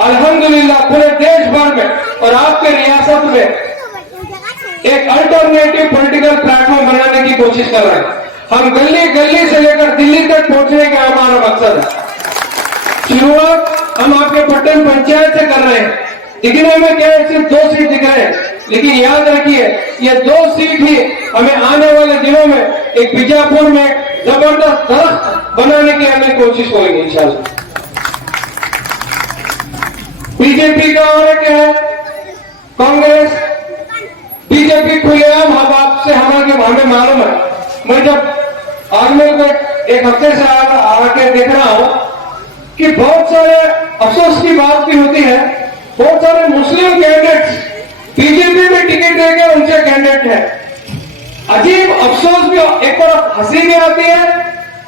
अल्हम्दुलिल्लाह पूरे देश भर में और आपके रियासत में एक अल्टरनेटिव पॉलिटिकल प्लेटफॉर्म बनाने की कोशिश कर रहे हैं। हम गली गली से लेकर दिल्ली तक पहुंचने का हमारा मकसद है। शुरुआत हम आपके पट्टन पंचायत से कर रहे हैं। दिखने में क्या है, सिर्फ 2 सीट दिख रहे हैं, लेकिन याद रखिए ये 2 सीट ही हमें आने वाले दिनों में एक बीजापुर में जबरदस्त दरख्त बनाने की हमें कोशिश करेंगे इंशाल्लाह। बीजेपी का और क्या है, कांग्रेस बीजेपी खुलेआम हम आपसे हमें मालूम है। मैं जब आजमल को एक हफ्ते से आके देख रहा हूं कि बहुत सारे अफसोस की बात भी होती है, बहुत सारे मुस्लिम कैंडिडेट्स बीजेपी में टिकट देके उनसे कैंडिडेट है। अजीब अफसोस भी, एक तरफ हंसी भी आती है,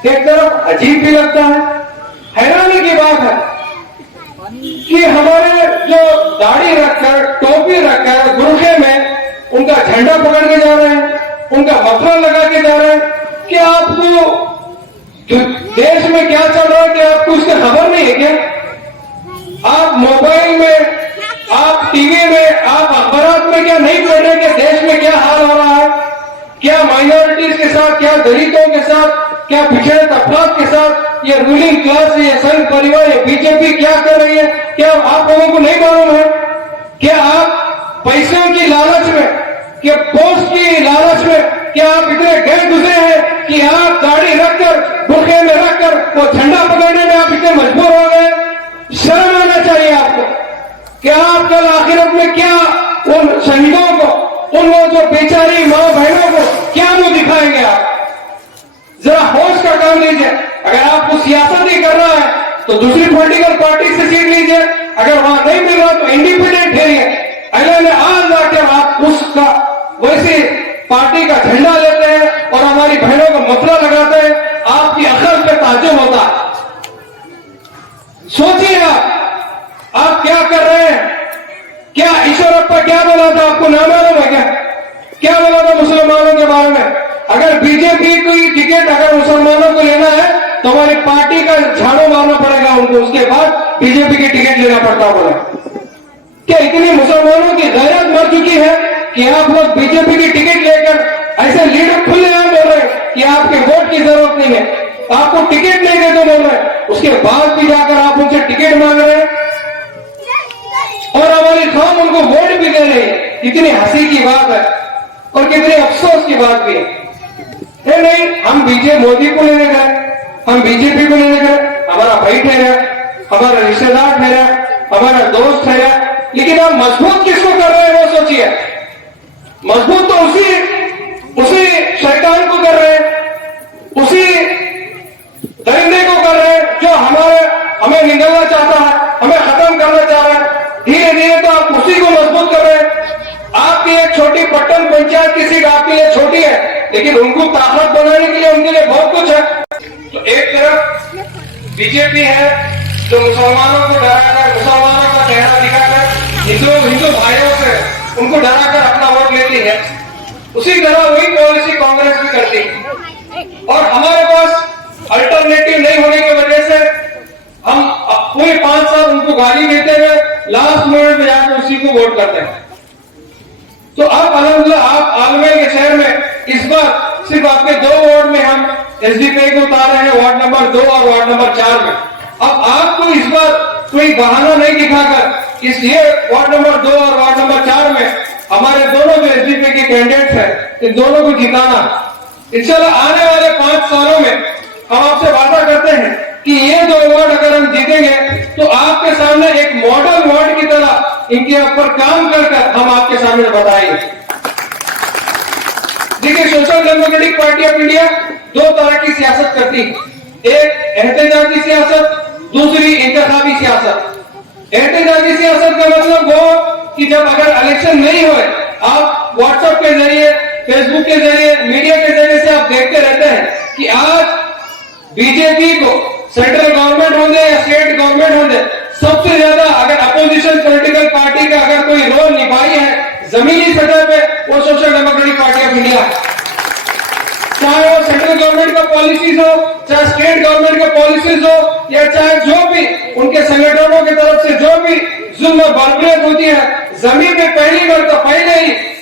एक तरफ अजीब भी लगता है। हैरानी की बात है कि हमारे जो दाढ़ी रखकर, टोपी रखकर, बुर्खे में उनका झंडा पकड़ के जा रहे हैं, उनका मफलर लगा के जा रहे हैं, कि आपको देश में क्या चल रहा है कि आपको उसकी खबर नहीं है क्या? आप मोबाइल में, आप टीवी में, आप अखबार में क्या नहीं पढ़ रहे कि देश में क्या हाल हो रहा है, क्या माइनॉरिटीज के साथ, क्या दलितों के साथ, क्या पिछड़े तबकात के साथ ये रूलिंग क्लास, ये संघ परिवार, ये बीजेपी क्या कर रही है? क्या आप लोगों को नहीं मालूम है? क्या आप पैसों की लालच में, क्या पोस्ट की लालच में, क्या आप इतने गए गुजरे हैं कि आप दाढ़ी रखकर, बुर्खे में रखकर वो झंडा पकड़ने में आप इतने मजबूर हो गए? शर्म आना चाहिए आपको। क्या आप कल आखिरत में क्या उन शहीदों को, उन वो जो बेचारी माँ बहनों को क्या मुंह दिखाएंगे आप? जरा होश का काम लीजिए। अगर आपको सियासत ही कर रहा है तो दूसरी पॉलिटिकल पार्टी से सीट लीजिए, अगर वहां नहीं मिल रहा तो इंडिपेंडेंट ठहरिए। अगले ने आज आकर आप उसका वैसे पार्टी का झंडा लेते हैं और हमारी बहनों को मफलर लगाते हैं, आपकी अकल पे ताज्जुब होता है। सोचिए आप क्या कर रहे हैं? क्या ईश्वरप्पा क्या बोला था आपको ना मालूम है? क्या बोला था मुसलमानों के बारे में? अगर बीजेपी की टिकट अगर मुसलमानों को लेना है तो हमारी पार्टी का झाड़ू मारना पड़ेगा उनको, उसके बाद बीजेपी की टिकट लेना पड़ता बोला। क्या इतनी मुसलमानों की गैरत मर चुकी है कि आप लोग बीजेपी की टिकट लेकर ऐसे लीडर खुलेआम बोल रहे हैं कि आपके वोट की जरूरत नहीं है, आपको टिकट नहीं देते बोल रहे हैं, उसके बाद भी जाकर आप उनसे टिकट मांग रहे हैं और हमारी कौम उनको वोट भी दे रही है। कितनी हंसी की बात है और कितनी अफसोस की बात भी है। नहीं, हम मोदी को लेने गए, हम बीजेपी को लेने गए, हमारा भाई ठहरा, हमारा रिश्तेदार ठहरा, हमारा दोस्त ठहरा, लेकिन हम मजबूत किसको कर रहे हैं वो सोचिए। मजबूत तो उसी शैतान को कर रहे हैं, उसी दरिंदे को कर रहे हैं जो हमें निगलना चाहता है, हमें खत्म करना चाह रहा है। धीरे धीरे तो आप उसी को मजबूत कर रहे हैं। आपकी एक छोटी पट्टन पंचायत की सीट आपके लिए छोटी है, लेकिन उनको ताकत बनाने के लिए उनके लिए बहुत कुछ है। तो एक तरफ बीजेपी है जो मुसलमानों को डराकर, मुसलमानों का चेहरा दिखाकर हिंदू भाइयों से उनको डराकर अपना वोट लेती है, उसी तरह वही पॉलिसी कांग्रेस भी करती है। और हमारे पास अल्टरनेटिव नहीं होने की वजह से हम पूरे 5 साल उनको गाली देते हुए लास्ट मिनट में जाकर उसी को वोट करते हैं। तो अब अल्हम्दुलिल्लाह आप आलमेर के शहर में इस बार सिर्फ आपके 2 वार्ड में हम एसडीपी को उतारे हैं, वार्ड नंबर 2 और वार्ड नंबर 4 में। अब आपको इस बार कोई बहाना नहीं दिखाकर इसलिए वार्ड नंबर 2 और वार्ड नंबर 4 में हमारे दोनों जो एसडीपी के कैंडिडेट हैं, इन दोनों को जिताना। इंशाल्लाह आने वाले 5 सालों में हम आपसे वादा करते हैं कि ये 2 वार्ड अगर हम जीतेंगे तो आपके सामने एक मॉडल वार्ड की तरह इनके ऊपर काम कर हम आपके सामने बताएंगे। देखिए, social democratic party of India 2 तरह की सियासत करती है, एक एहतजाजी सियासत, दूसरी इंतखाबी सियासत। एहतजाजी सियासत का मतलब वो कि जब अगर इलेक्शन नहीं हुए, आप व्हाट्सएप के जरिए, फेसबुक के जरिए, मीडिया के जरिए से आप देखते रहते हैं कि आज बीजेपी को सेंट्रल गवर्नमेंट होंगे या स्टेट गवर्नमेंट होंगे, सबसे ज्यादा अगर अपोजिशन पॉलिटिकल पार्टी का अगर कोई रोल निभाई है जमीनी सतह पे, वो social democratic party of India. चाहे वो सेंट्रल गवर्नमेंट का पॉलिसीज हो, चाहे स्टेट गवर्नमेंट का पॉलिसीज हो, या चाहे जो भी उनके संगठनों की तरफ से जो भी जुल्म बर्बरियत होती है, जमीन पे पहली बार तो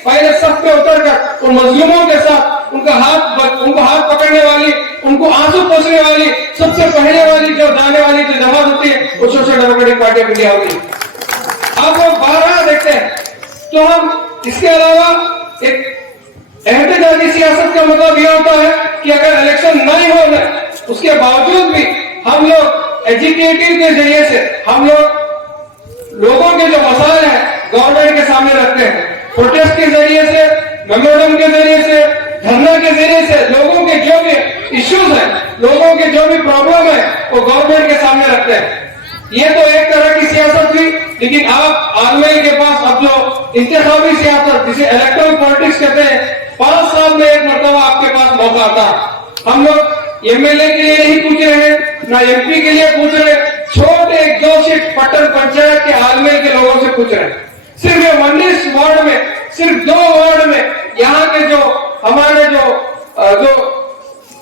पहले सफ पे उतरकर उन मजलूमों के साथ उनको हाथ पकड़ने वाली, उनको आंसू पोंछने वाली, सबसे पहले वाली जो जाने वाली जो जमात होती है वो social democratic party of India होती है। आप लोग 12 देखते हैं। तो हम इसके अलावा एक एहतजाजी सियासत का मतलब यह होता है कि अगर इलेक्शन नहीं हो रहे उसके बावजूद भी हम लोग एजुकेटिव के जरिए से हम लोगों के जो मसाइल है गवर्नमेंट के सामने रखते हैं, प्रोटेस्ट के जरिए से, मेमोरेंडम के जरिए से, धरना के जरिए से लोगों के जो भी इश्यूज हैं, लोगों के जो भी प्रॉब्लम है वो गवर्नमेंट के सामने रखते हैं। ये तो एक तरह की सियासत हुई, लेकिन आप आलमेर के पास अब जो इंतखाबी सियासत जिसे इलेक्टोरल पॉलिटिक्स कहते हैं, 5 साल में एक मरतबा आपके पास मौका आता है। हम लोग एमएलए के लिए नहीं पूछ रहे हैं, ना एमपी के लिए पूछ रहे, छोटे 2 सीट पट्टन पंचायत के आलमेर के लोगों से पूछ रहे हैं। सिर्फ 19 वार्ड में, सिर्फ 2 वार्ड में यहाँ के जो हमारे जो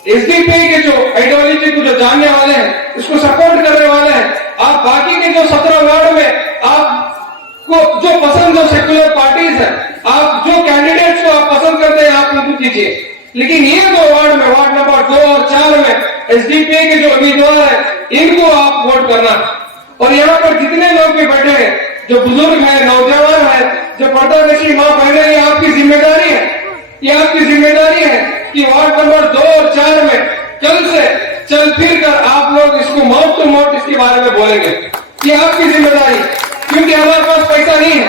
एसडीपी के जो आइडियोलॉजी को जो जानने वाले हैं, इसको सपोर्ट करने वाले हैं, आप बाकी के जो 17 वार्ड में आपको जो पसंद जो सेक्युलर पार्टीज है, आप जो कैंडिडेट्स को आप पसंद करते हैं आप उनको कीजिए। लेकिन ये 2 वार्ड में, वार्ड नंबर 2 और 4 में एसडीपी के जो उम्मीदवार है इनको आप वोट करना। और यहाँ पर जितने लोग भी बैठे हैं, जो बुजुर्ग है, नौजवान है, जो पर्दानशी माँ बहने, ये आपकी जिम्मेदारी है, ये आपकी जिम्मेदारी है कि वार्ड नंबर 2 और 4 में चल फिर कर आप लोग इसको माउथ टू माउथ इसके बारे में बोलेंगे। ये आपकी जिम्मेदारी, क्योंकि हमारे पास नहीं है,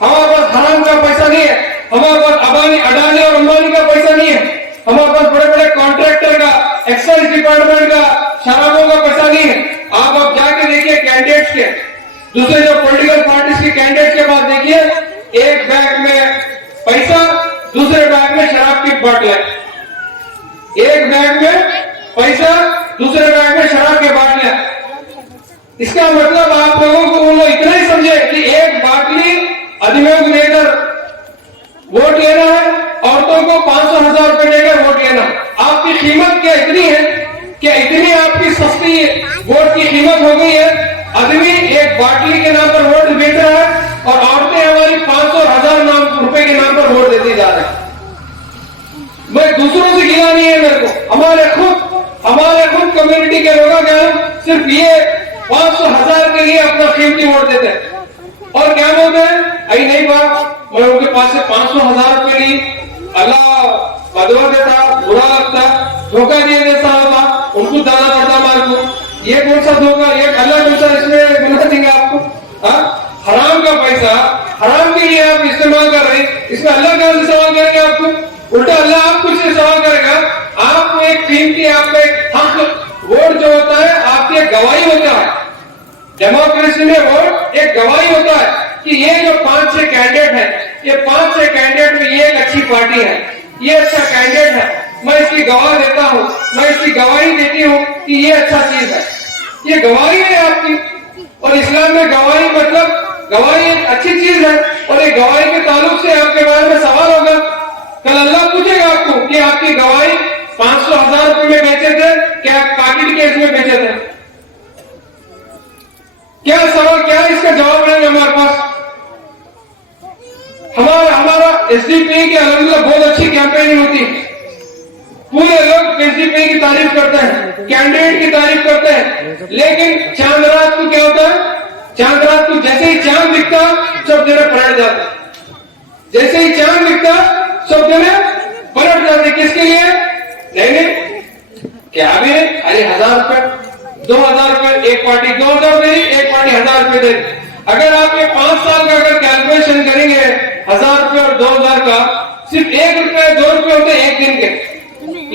हमारे पास हराम का पैसा नहीं है, हमारे पास अडानी और अंबानी का पैसा नहीं है, हमारे पास बड़े बड़े कॉन्ट्रैक्टर का, एक्साइज डिपार्टमेंट का, शराबों का पैसा नहीं है। आप जाके देखिए कैंडिडेट्स के, दूसरे जो पॉलिटिकल पार्टीज के कैंडिडेट के पास देखिए, एक बैग में पैसा, दूसरे बैग में शराब की बोतलें, एक बैग में पैसा, दूसरे बैग में शराब के बाटलें। इसका मतलब आप लोगों को वो इतना ही समझे कि एक बाटली आदमियों को लेकर वोट लेना है, औरतों को 500,000 रुपए लेकर वोट लेना। आपकी कीमत क्या इतनी है कि इतनी आपकी सस्ती वोट की कीमत हो गई है, आदमी एक बाटली के नाम पर वोट बेच रहा है और औरतें हमारी 500 और 1000 रुपए के नाम पर वोट देती जा रही है। मैं दूसरों से गिला नहीं है मेरे को, हमारे खुद कम्युनिटी के लोगों के हम सिर्फ ये 500 1000 के लिए अपना कीमती वोट देते हैं और क्या बोलते हैं, आई नहीं बात, मैं उनके पास से 500 1000 रुपए ली, अल्लाह बदवा देता, बुरा लगता, धोखा दिए देता होगा, उनको दाना पड़ता मार को, ये कौन सा धोखा, ये अल्लाह कौन सा इसमें बना देंगे आपको? हराम का पैसा हराम के लिए आप इस्तेमाल कर रहे हैं, इसमें अल्लाह कहां से सवाल करेंगे आपको? उल्टा अल्लाह आपको इससे सवाल करेगा। आपको एक कीमती, आपका एक हक, वोट जो होता है आपकी एक गवाही होता है, डेमोक्रेसी में वोट एक गवाही होता है कि ये जो 5-6 कैंडिडेट है, ये 5-6 कैंडिडेट में ये एक अच्छी पार्टी है, ये अच्छा कैंडिडेट है, मैं इसकी गवाह देता हूं, मैं इसकी गवाही देती हूं कि ये अच्छा चीज है, ये गवाही है आपकी। और इस्लाम में गवाही मतलब गवाही एक अच्छी चीज है और एक गवाही के ताल्लुक से आपके बारे में सवाल होगा, कल अल्लाह पूछेगा आपको कि आपकी गवाही 500 1000 रुपए में बेचे थे, क्या पाकिट केस में बेचे थे? क्या सवाल, क्या इसका जवाब नहीं हमारे पास? हमारा एसडीपी की अल्हम्दुलिल्लाह बहुत अच्छी कैंपेनिंग होती है, पूरे लोग एसडीपी की तारीफ करते हैं, कैंडिडेट की तारीफ करते हैं, लेकिन चांद रात को क्या होता है? चांद रात को जैसे ही चांद दिखता सब जने पलट जाते, जैसे ही चांद दिखता सब जने पलट जाते। किसके लिए? नहीं क्या भी है, अरे 1000 रुपए 2000 रुपए एक पार्टी 2000 दे, एक पार्टी 1000 रुपए दे। अगर आप ये 5 साल का अगर कैलकुलेशन करेंगे 1000 रुपए और 2000 का, सिर्फ 1 रुपए 2 रुपए होते हैं एक दिन के,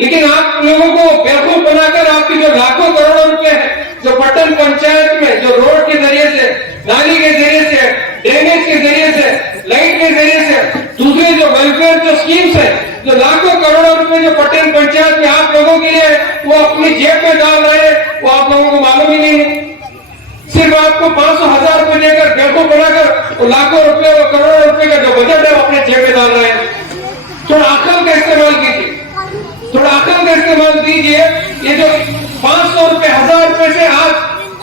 लेकिन आप लोगों को बेवकूफ बनाकर आपकी जो लाखों करोड़ों रुपए हैं, जो पट्टन पंचायत में जो रोड के जरिए से, नाली के जरिए से, ड्रेनेज के जरिए से, लाइट के जरिए से, दूसरे जो वेलफेयर जो स्कीम्स है, जो लाखों करोड़ों रुपए जो पट्टन पंचायत में आप लोगों के लिए वो अपनी जेब में डाल रहे हैं, वो आप लोगों को मालूम ही नहीं है। सिर्फ आपको 500 1000 रुपए देकर बेवकूफ बनाकर लाखों रुपए और करोड़ों रुपए का जो बजट है वो अपने जेब में डाल रहे हैं। थोड़ा अकल का इस्तेमाल कीजिए, थोड़ा अकल का इस्तेमाल कीजिए। ये जो 500 रुपए 1000 रुपए से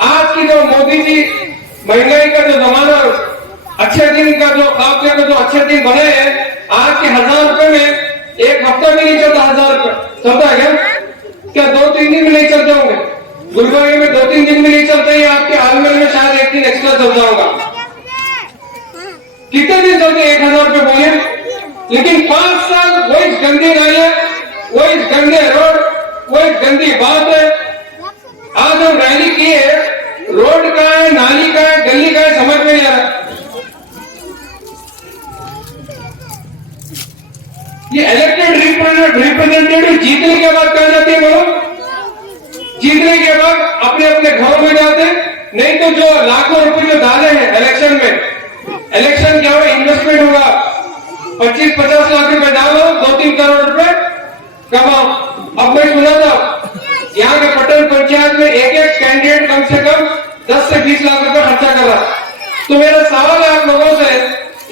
आज की जो मोदी जी महंगाई का जो जमाना, अच्छे दिन का जो आपके जो अच्छे दिन बने हैं, आज के 1000 रुपए में एक हफ्ता भी नहीं चलता। 1000 रुपए चलता है क्या? 2-3 दिन में नहीं चलते होंगे, गुरुवार में 2-3 दिन में नहीं चलते ही, आपके आलमेल में शायद एक दिन एक्स्ट्रा चलता होगा। कितने दिन चलते 1000 रुपए बोलिए? लेकिन 5 साल वही गंदी नालियां, वही गंदे रोड, वही गंदी बात है। आज हम रैली किए, रोड का है, नाली का है, गली का है, समझ में नहीं आ रहा। ये इलेक्टेड रिप्रेजेंटेटिव जीतने के बाद कहा जाती है, बोलो जीतने के बाद अपने अपने घरों में जाते, नहीं तो जो लाखों रुपए जो डाले हैं इलेक्शन में, इलेक्शन क्या होगा? इन्वेस्टमेंट होगा, 25-50 लाख रुपए डालो, 2-3 करोड़ रुपए कमाओ। अब मैं सुना था यहाँ के पट्टन पंचायत में एक कैंडिडेट कम से कम 10 से 20 लाख रुपए खर्चा कर रहा। तो मेरा सवाल है आप लोगों से,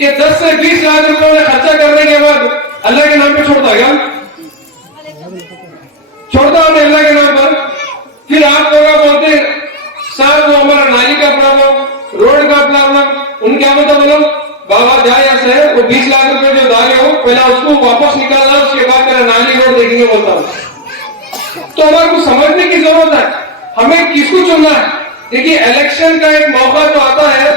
ये 10 से 20 लाख रुपए में खर्चा करने के बाद अल्लाह के नाम पे छोड़ता क्या? छोड़ता हमने अल्लाह के नाम पर? फिर आप लोग बोलते साहब वो हमारा नाली का प्रॉब्लम, रोड का प्रॉब्लम, उनके क्या मतलब बोलो बाबा जाए ऐसे, वो 20 लाख रुपए जो डाले हो पहला उसको वापस निकालना, उसके बाद मेरा नाली रोड देखेंगे बोलता हूं। तो हमारे को समझने की जरूरत है, हमें किसको चुनना है। देखिए इलेक्शन का एक मौका जो आता है,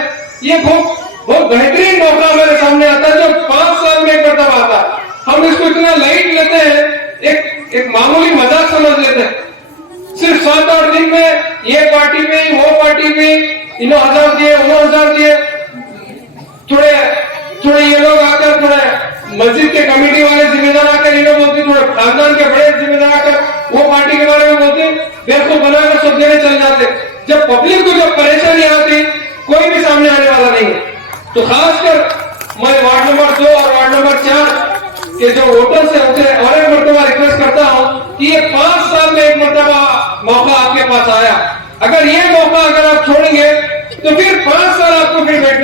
ये बहुत बेहतरीन मौका हमारे सामने आता है, जो 5 साल में एक बार आता है। हम इसको इतना लाइट लेते हैं, एक मामूली मजाक समझ लेते हैं। सिर्फ 7-8 दिन में ये पार्टी में, वो पार्टी में, इन्हों 1000 दिए, उन्होंने 1000 दिए, थोड़े परेशानी चल जाते। जब पब्लिक को जब परेशानी आती, कोई भी सामने आने वाला नहीं है। तो खासकर मैं वार्ड नंबर 2 और वार्ड नंबर 4 के जो वोटर्स है उनसे और एक मरतबा रिक्वेस्ट करता हूं कि ये 5 साल में एक मरतबा मौका आपके पास आया, अगर ये मौका अगर आप छोड़ेंगे तो फिर 5 साल आपको फिर वेट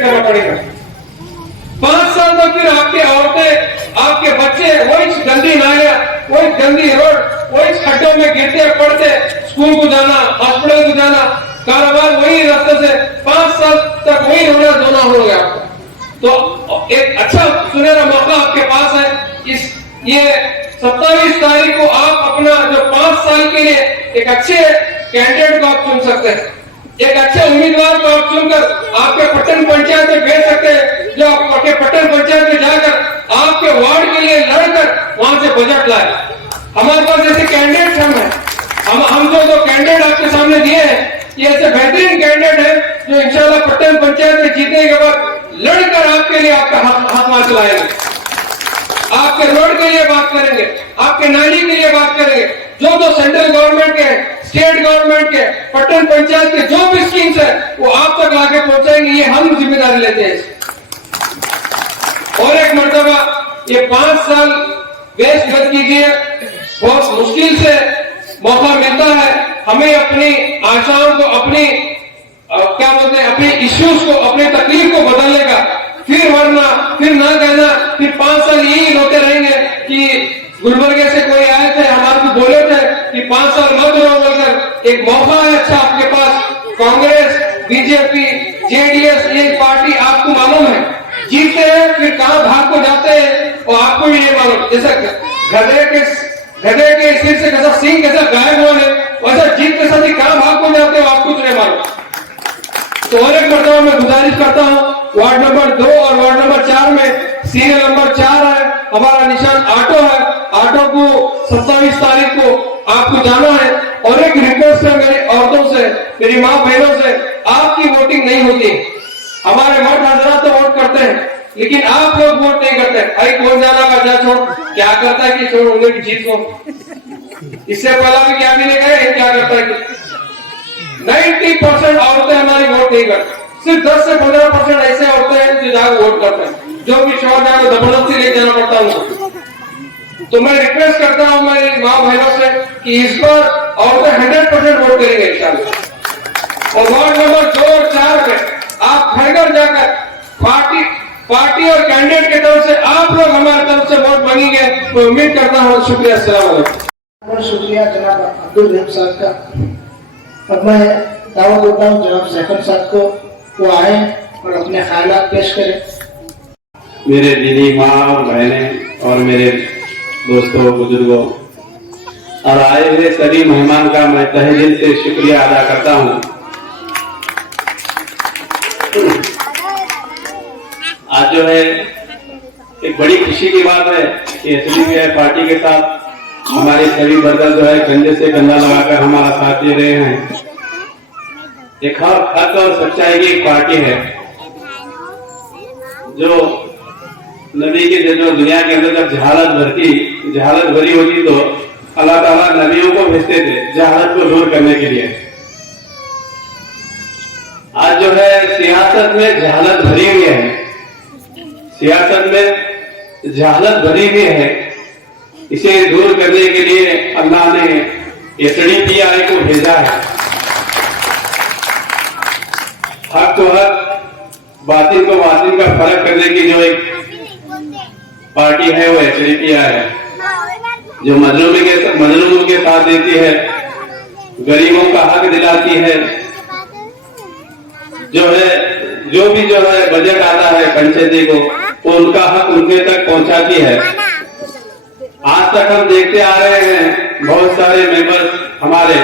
करना पड़ेगा। 5 साल तक फिर आपके औरतें, आपके बच्चे वही गंदी नालियां, वही गंदी रोड, वही खड्डों में गिरते पड़ते, स्कूल को जाना, हॉस्पिटल को जाना, कारोबार वही रास्ते से 5 साल तक वही रोना धोना हो गया आपको। तो एक अच्छा सुनहरा मौका आपके पास है। ये 27 तारीख को आप अपना जो 5 साल के लिए एक अच्छे कैंडिडेट को आप चुन सकते हैं, एक अच्छे उम्मीदवार को आप चुनकर आपके पट्टन पंचायत में भेज सकते हैं, जो आपके पट्टन पंचायत में जाकर आपके वार्ड के लिए लड़कर वहां से बजट लाए। हमारे पास ऐसे कैंडिडेट हम जो कैंडिडेट आपके सामने दिए हैं, ये ऐसे बेहतरीन कैंडिडेट है जो इंशाल्लाह पट्टन पंचायत में जीतने के बाद लड़कर आपके लिए आपका हाथ मार चलाएंगे, आपके रोड के लिए बात करेंगे, आपके नाली के लिए बात करेंगे। जो सेंट्रल गवर्नमेंट के, स्टेट गवर्नमेंट के, पट्टन पंचायत के जो भी स्कीम्स है वो आप तक लाके पहुंचाएंगे। ये हम जिम्मेदारी लेते हैं। और एक मर्तबा ये 5 साल वेस्ट मत कीजिए। बहुत मुश्किल से मौका मिलता है हमें अपनी आशाओं को, अपनी क्या बोलते हैं, अपने इश्यूज को, अपने तकलीफ को बदलने का। फिर वरना फिर ना कहना, फिर 5 साल यही रोते रहेंगे कि गुलबर्गे से कोई आए थे, हमारे को बोले थे कि 5 साल मत रहो बोलकर। एक मौका है अच्छा आपके पास। कांग्रेस, बीजेपी, जेडीएस, ये पार्टी आपको मालूम है जीतते हैं फिर कहां भाग को जाते हैं और आपको भी ये मालूम। जैसा गधे के सिर से कैसा सिंह कैसा गायब हुआ है, वैसा जीत के साथ ही कहां भाग को जाते हो आपको नहीं मालूम। तो और एक मरतबा मैं गुजारिश करता हूं, वार्ड नंबर 2 और वार्ड नंबर 4 में सीरियल नंबर 4 है, हमारा निशान ऑटो है। ऑटो को 27 तारीख को आपको जाना है। और एक रिक्वेस्ट है मेरी औरतों से, मेरी माँ बहनों से, आपकी वोटिंग नहीं होती। हमारे मर्द हजरात तो वोट करते हैं, लेकिन आप लोग वोट नहीं करते। भाई कौन जाना का जा छोड़, क्या करता है कि छोड़ उन्हें की जीत हो। इससे पहला भी क्या भी नहीं गए, क्या करता है कि 90% औरतें हमारी वोट नहीं करती। सिर्फ 10 से 15% ऐसे औरतें हैं जो जाकर वोट करते हैं। जो भी शोर जाकर जबरदस्ती ले जाना पड़ता है। तो मैं रिक्वेस्ट करता हूं मेरी माँ बहनों से कि इस बार औरतें 100% वोट करेंगे इंशाल्लाह। और वार्ड नंबर 2 और 4 में आप घर घर जाकर पार्टी और कैंडिडेट की तरफ से आप लोग हमारी तरफ से वोट मांगेंगे। तो उम्मीद करता हूँ। शुक्रिया, अस्सलाम वालेकुम। बहुत शुक्रिया जनाब अब्दुल रहीम साहब का। अब मैं दावत देता हूँ जनाब सैफर साहब को, वो आए और अपने ख्यालात पेश करें। मेरे दीदी माँ और बहनें और मेरे दोस्तों, बुजुर्गों और आए हुए सभी मेहमान का मैं तहे दिल से शुक्रिया अदा करता हूँ। आज जो है एक बड़ी खुशी की बात है कि एसडीपीआई पार्टी के साथ हमारे सभी वर्कर जो है कंधे से कंधा लगाकर हमारा साथ दे रहे हैं। एक हक और सच्चाई की एक पार्टी है जो नबी के जो दुनिया के अंदर जब जहालत भरी होती तो अल्लाह ताला नबियों को भेजते थे जहालत को दूर करने के लिए। आज जो है सियासत में जहालत भरी हुई है, सियासत में जहालत भरी हुई है। इसे दूर करने के लिए अल्लाह ने एसडीपीआई को भेजा है। हक को हक, बातिल को बातिल का फर्क करने की जो एक पार्टी है वो एसडीपीआई है, जो मजलूमों के साथ देती है, गरीबों का हक दिलाती है। जो भी बजट आता है पंचायती को, वो उनका हक उनके तक पहुंचाती है। आज तक हम देखते आ रहे हैं बहुत सारे मेंबर्स हमारे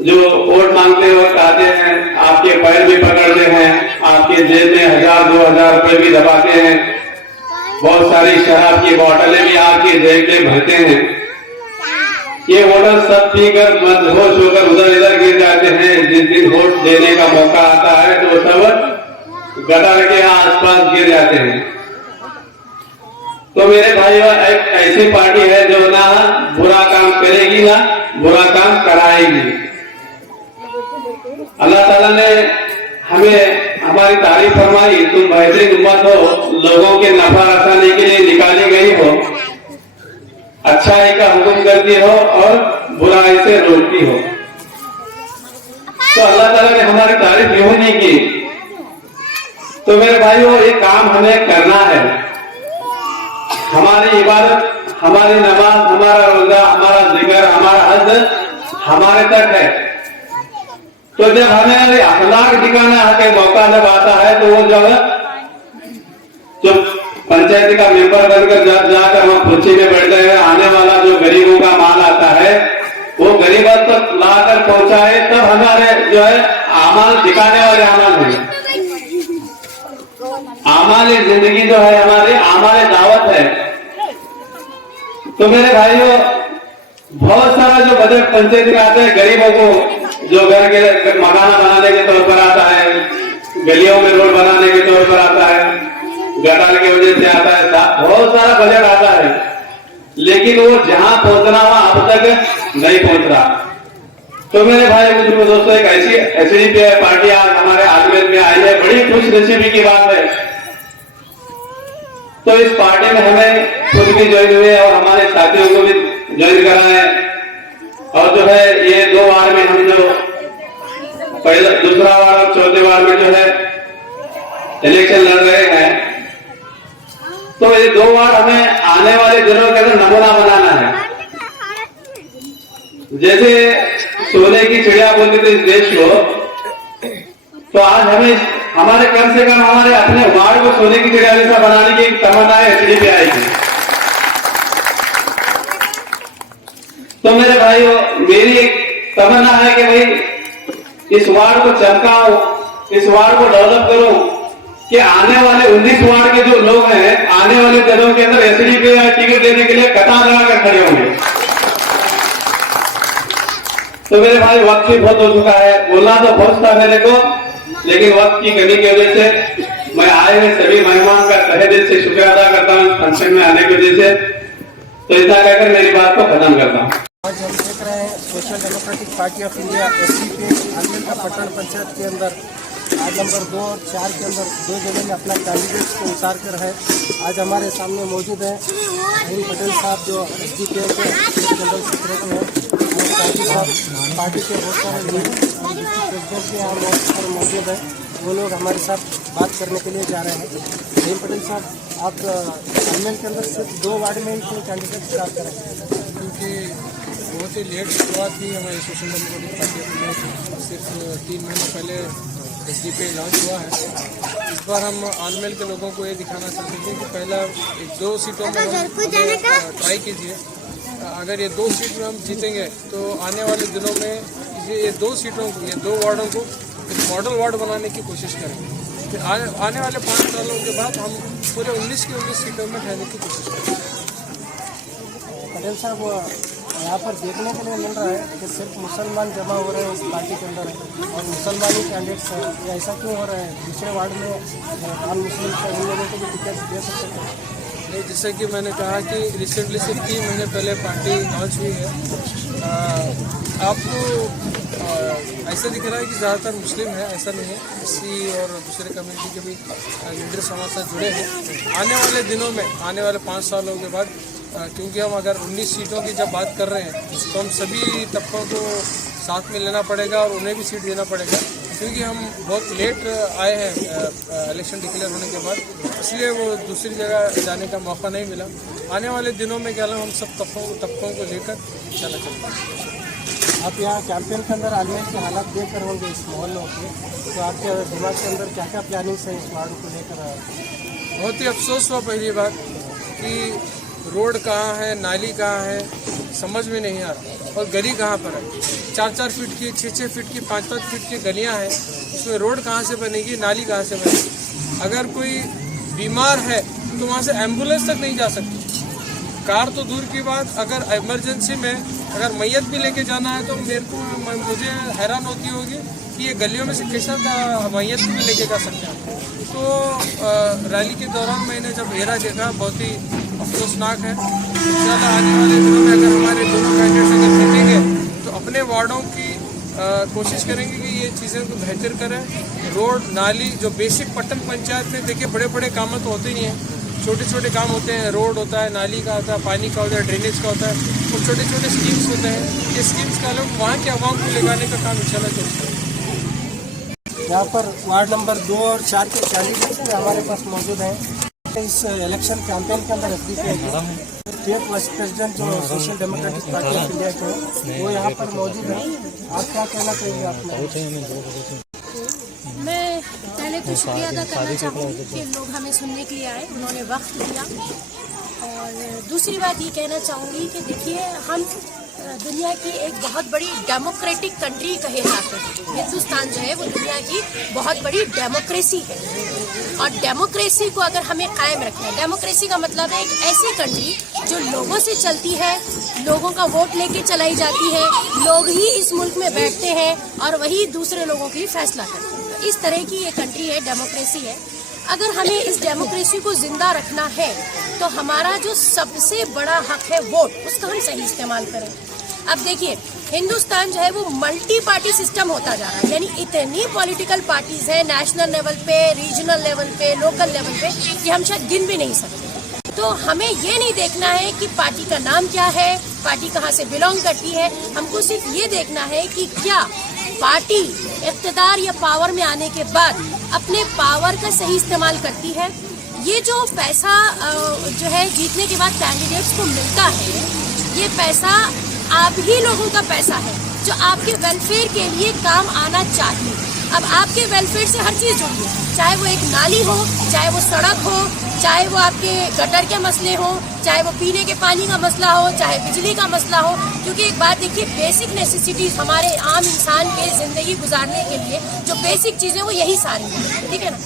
जो वोट मांगते वक्त आते हैं, आपके पैर भी पकड़ते हैं, आपके जेब में 1000-2000 रुपए भी दबाते हैं, बहुत सारी शराब की बोतलें भी आपके जेब में भरते हैं। ये वोटर सब पीकर मदहोश होकर उधर इधर गिर जाते हैं। जिस दिन वोट देने का मौका आता है तो सब गटर के आसपास गिर जाते हैं। तो मेरे भाइयों, एक ऐसी पार्टी है जो ना बुरा काम करेगी ना बुरा काम कराएगी। अल्लाह ताला ने हमें हमारी तारीफ फरमाई, तुम बेहतरीन उम्मत हो, लोगों के नफा रसाने के लिए निकाली गई हो, अच्छाई का हुक्म करती हो और बुराई से रोकती हो। तो अल्लाह ताला ने हमारी तारीफ यूं नहीं की। तो मेरे भाइयों, ये काम हमें करना है। हमारी इबादत, हमारी नमाज, हमारा रोजा, हमारा जिक्र, हमारा हज हमारे तक है। तो जब हमें अखलाक दिखाना है मौका जब आता है तो वो जो पंचायती का मेंबर बनकर जब जाकर हम कुर्सी में बैठते हैं, आने वाला जो गरीबों का माल आता है वो गरीबों तक लाकर पहुंचाए, तब हमारे जो है आमाल दिखाने वाले आमाल है। आमाल जिंदगी जो है हमारी आमाल दावत है। तो मेरे भाइयों, बहुत सारा जो बजट पंचायत का आता है गरीबों को, जो घर के मकान बनाने के तौर पर आता है, गलियों में रोड बनाने के तौर पर आता है, गटार की वजह से आता है, बहुत सारा बजट आता है, लेकिन वो जहां पहुंचना वहां अब तक नहीं पहुंच रहा। तो मेरे भाई बुजुर्ग दोस्तों, एक ऐसी एसडीपी पार्टी आज हमारे आजमेर में आई है, बड़ी खुश नसीबी की बात है। तो इस पार्टी में हमें खुद भी ज्वाइन हुए और हमारे साथियों को भी ज्वाइन करा है। और जो है ये 2 वार्ड में हम जो पहला, दूसरा वार्ड और चौथे वार्ड में जो है इलेक्शन लड़ रहे हैं, तो ये 2 वार्ड हमें आने वाले दिनों के अंदर नमूना बनाना है। जैसे सोने की चिड़िया बोलते थे इस देश को, तो आज हमें हमारे कम से कम हमारे अपने वार्ड को सोने की चिड़िया जैसा बनाने की तमन्ना है एसडीपी आएगी। तो मेरे भाइयों, मेरी एक तमन्ना है कि भाई इस वार्ड को चमकाऊं, इस वार्ड को डेवलप करूं, कि आने वाले 19 वार्ड के जो लोग हैं, आने वाले दिनों के अंदर एसडीपी टिकट लेने के लिए कतार लगाकर खड़े होंगे। तो मेरे भाई, वक्त भी बहुत हो चुका है, बोलना तो बहुत था मेरे को, लेकिन वक्त की कमी की वजह से मैं आए हुए सभी मेहमान का तहे दिल से शुक्रिया अदा करता हूं फंक्शन में आने की वजह से। तो इतना कहकर मेरी बात को खत्म करता हूं। आज हम देख रहे हैं social democratic party of India SDP आलमेर का पटन पंचायत के अंदर आज नंबर 2 और 4 के अंदर 2 जगह में अपना कैंडिडेट्स को उतार कर है। आज हमारे सामने मौजूद हैं अहिल पटेल साहब, जो एसडीपी के जनरल सेक्रेटरी हैं, और पार्टी साहब, पार्टी के बहुत सारे लीडर प्रेसिडेंट के यहाँ मौजूद हैं। वो लोग हमारे साथ बात करने के लिए जा रहे हैं। अहिल पटेल साहब, आप आलमेर के अंदर सिर्फ 2 वार्ड में ही कोई कैंडिडेट स्टार्ट करें, क्योंकि बहुत ही लेट शुरुआत हुई हमारी सोशल डेमोक्रेटिक पार्टी में। सिर्फ 3 महीने पहले एसडीपी लॉन्च हुआ है। इस बार हम आलमेर के लोगों को ये दिखाना चाहते थे कि पहला 2 सीटों में ट्राई कीजिए। अगर ये 2 सीट में हम जीतेंगे तो आने वाले दिनों में ये 2 सीटों को, ये 2 वार्डों को एक मॉडल वार्ड बनाने की कोशिश करेंगे। फिर आने वाले 5 सालों के बाद हम पूरे 19 की 19 सीटों में रहने की कोशिश करेंगे। पटेल साहब, यहाँ पर देखने के लिए मिल रहा है कि सिर्फ मुसलमान जमा हो रहे हैं इस पार्टी के अंदर और मुसलमानी कैंडिडेट्स हैं, ये ऐसा क्यों हो रहा है? दूसरे वार्ड में नॉन मुस्लिम उन लोगों को भी टिकट दे सकते हैं? नहीं, जैसे कि मैंने कहा कि रिसेंटली सिर्फ 3 महीने पहले पार्टी लॉन्च हुई है। आपको ऐसा दिख रहा है कि ज़्यादातर मुस्लिम है, ऐसा नहीं है। एससी और दूसरे कम्युनिटी के भी लीडर्स हमारे साथ जुड़े हैं। आने वाले दिनों में, आने वाले 5 सालों के बाद, क्योंकि हम अगर 19 सीटों की जब बात कर रहे हैं तो हम सभी तबकों को साथ में लेना पड़ेगा और उन्हें भी सीट देना पड़ेगा, क्योंकि हम बहुत लेट आए हैं इलेक्शन डिक्लेयर होने के बाद, इसलिए वो दूसरी जगह जाने का मौका नहीं मिला। आने वाले दिनों में क्या हम सब तबकों को लेकर चला चलते हैं। आप यहाँ कैंपेन के अंदर आलमेर के हालात देख कर होंगे इस मोहल्लों के, तो आपके दिमाग के अंदर क्या क्या प्लानिंग्स है इस वार्ड को लेकर? बहुत ही अफसोस हुआ पहली बात कि रोड कहाँ है, नाली कहाँ है, समझ में नहीं आ रहा, और गली कहाँ पर है। 4-4 फीट की, 6-6 फीट की, 5-5 फीट की गलियाँ हैं, उसमें रोड कहाँ से बनेगी, नाली कहाँ से बनेगी? अगर कोई बीमार है तो वहाँ से एम्बुलेंस तक नहीं जा सकती। कार तो दूर की बात, अगर इमरजेंसी में अगर मैयत भी लेके जाना है तो मुझे हैरान होती होगी कि ये गलियों में से कैसा मैयत भी लेके जा सकते हैं। तो रैली के दौरान मैंने जब घेरा देखा, बहुत ही अफसोसनाक है। इंशाल्लाह आने वाले दिनों में अगर हमारे दोनों कैंडिडेट्स अगर जीतेंगे तो अपने वार्डों की कोशिश करेंगे कि ये चीज़ें को बेहतर करें। रोड नाली जो बेसिक पट्टन पंचायत में देखिए बड़े बड़े काम तो होते नहीं हैं, छोटे छोटे काम होते हैं। रोड होता है, नाली का होता है, पानी का होता है, ड्रेनेज का होता है, और छोटे छोटे स्कीम्स होते हैं। ये स्कीम्स का लोग वहाँ के आवाम को लगाने का काम इंशाल्लाह चलता है। यहाँ पर वार्ड नंबर 2 और 4 के कैंडिडेट्स हमारे पास मौजूद हैं। इस इलेक्शन कैंपेन के अंदर स्टेट वाइस प्रेसिडेंट जो social democratic party of India के हैं वो यहाँ पर मौजूद है। आप क्या कहना चाहिए? आप मैं पहले तो शुक्रिया अदा करना चाहूँगी कि लोग हमें सुनने के लिए आए, उन्होंने वक्त दिया। और दूसरी बात ये कहना चाहूँगी कि देखिए, हम दुनिया की एक बहुत बड़ी डेमोक्रेटिक कंट्री कहे जाते हैं। हिंदुस्तान जो है वो दुनिया की बहुत बड़ी डेमोक्रेसी है, और डेमोक्रेसी को अगर हमें कायम रखना है, डेमोक्रेसी का मतलब है एक ऐसी कंट्री जो लोगों से चलती है, लोगों का वोट लेके चलाई जाती है, लोग ही इस मुल्क में बैठते हैं और वही दूसरे लोगों की फैसला करते हैं। तो इस तरह की ये कंट्री है, डेमोक्रेसी है। अगर हमें इस डेमोक्रेसी को जिंदा रखना है तो हमारा जो सबसे बड़ा हक है वोट, उसका हम सही इस्तेमाल करें। अब देखिए, हिंदुस्तान जो है वो मल्टी पार्टी सिस्टम होता जा रहा है, यानी इतनी पॉलिटिकल पार्टीज हैं नेशनल लेवल पे, रीजनल लेवल पे, लोकल लेवल पे, कि हम शायद गिन भी नहीं सकते। तो हमें ये नहीं देखना है कि पार्टी का नाम क्या है, पार्टी कहाँ से बिलोंग करती है। हमको सिर्फ ये देखना है कि क्या पार्टी इख्तिदार या पावर में आने के बाद अपने पावर का सही इस्तेमाल करती है। ये जो पैसा जो है जीतने के बाद कैंडिडेट्स को मिलता है, ये पैसा आप ही लोगों का पैसा है जो आपके वेलफेयर के लिए काम आना चाहिए। अब आपके वेलफेयर से हर चीज़ जुड़ी है, चाहे वो एक नाली हो, चाहे वो सड़क हो, चाहे वो आपके गटर के मसले हो, चाहे वो पीने के पानी का मसला हो, चाहे बिजली का मसला हो। क्योंकि एक बात देखिए, बेसिक नेसेसिटीज हमारे आम इंसान के जिंदगी गुजारने के लिए जो बेसिक चीज़ें वो यही सारी हैं, ठीक है ना।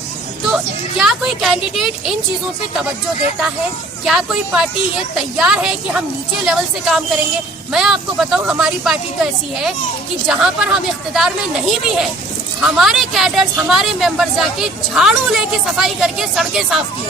तो क्या कोई कैंडिडेट इन चीज़ों पे तवज्जो देता है? क्या कोई पार्टी ये तैयार है कि हम नीचे लेवल से काम करेंगे? मैं आपको बताऊं, हमारी पार्टी तो ऐसी है कि जहां पर हम इख्तिदार में नहीं भी हैं, हमारे कैडर्स, हमारे मेंबर जाके झाड़ू लेके सफाई करके सड़कें साफ की।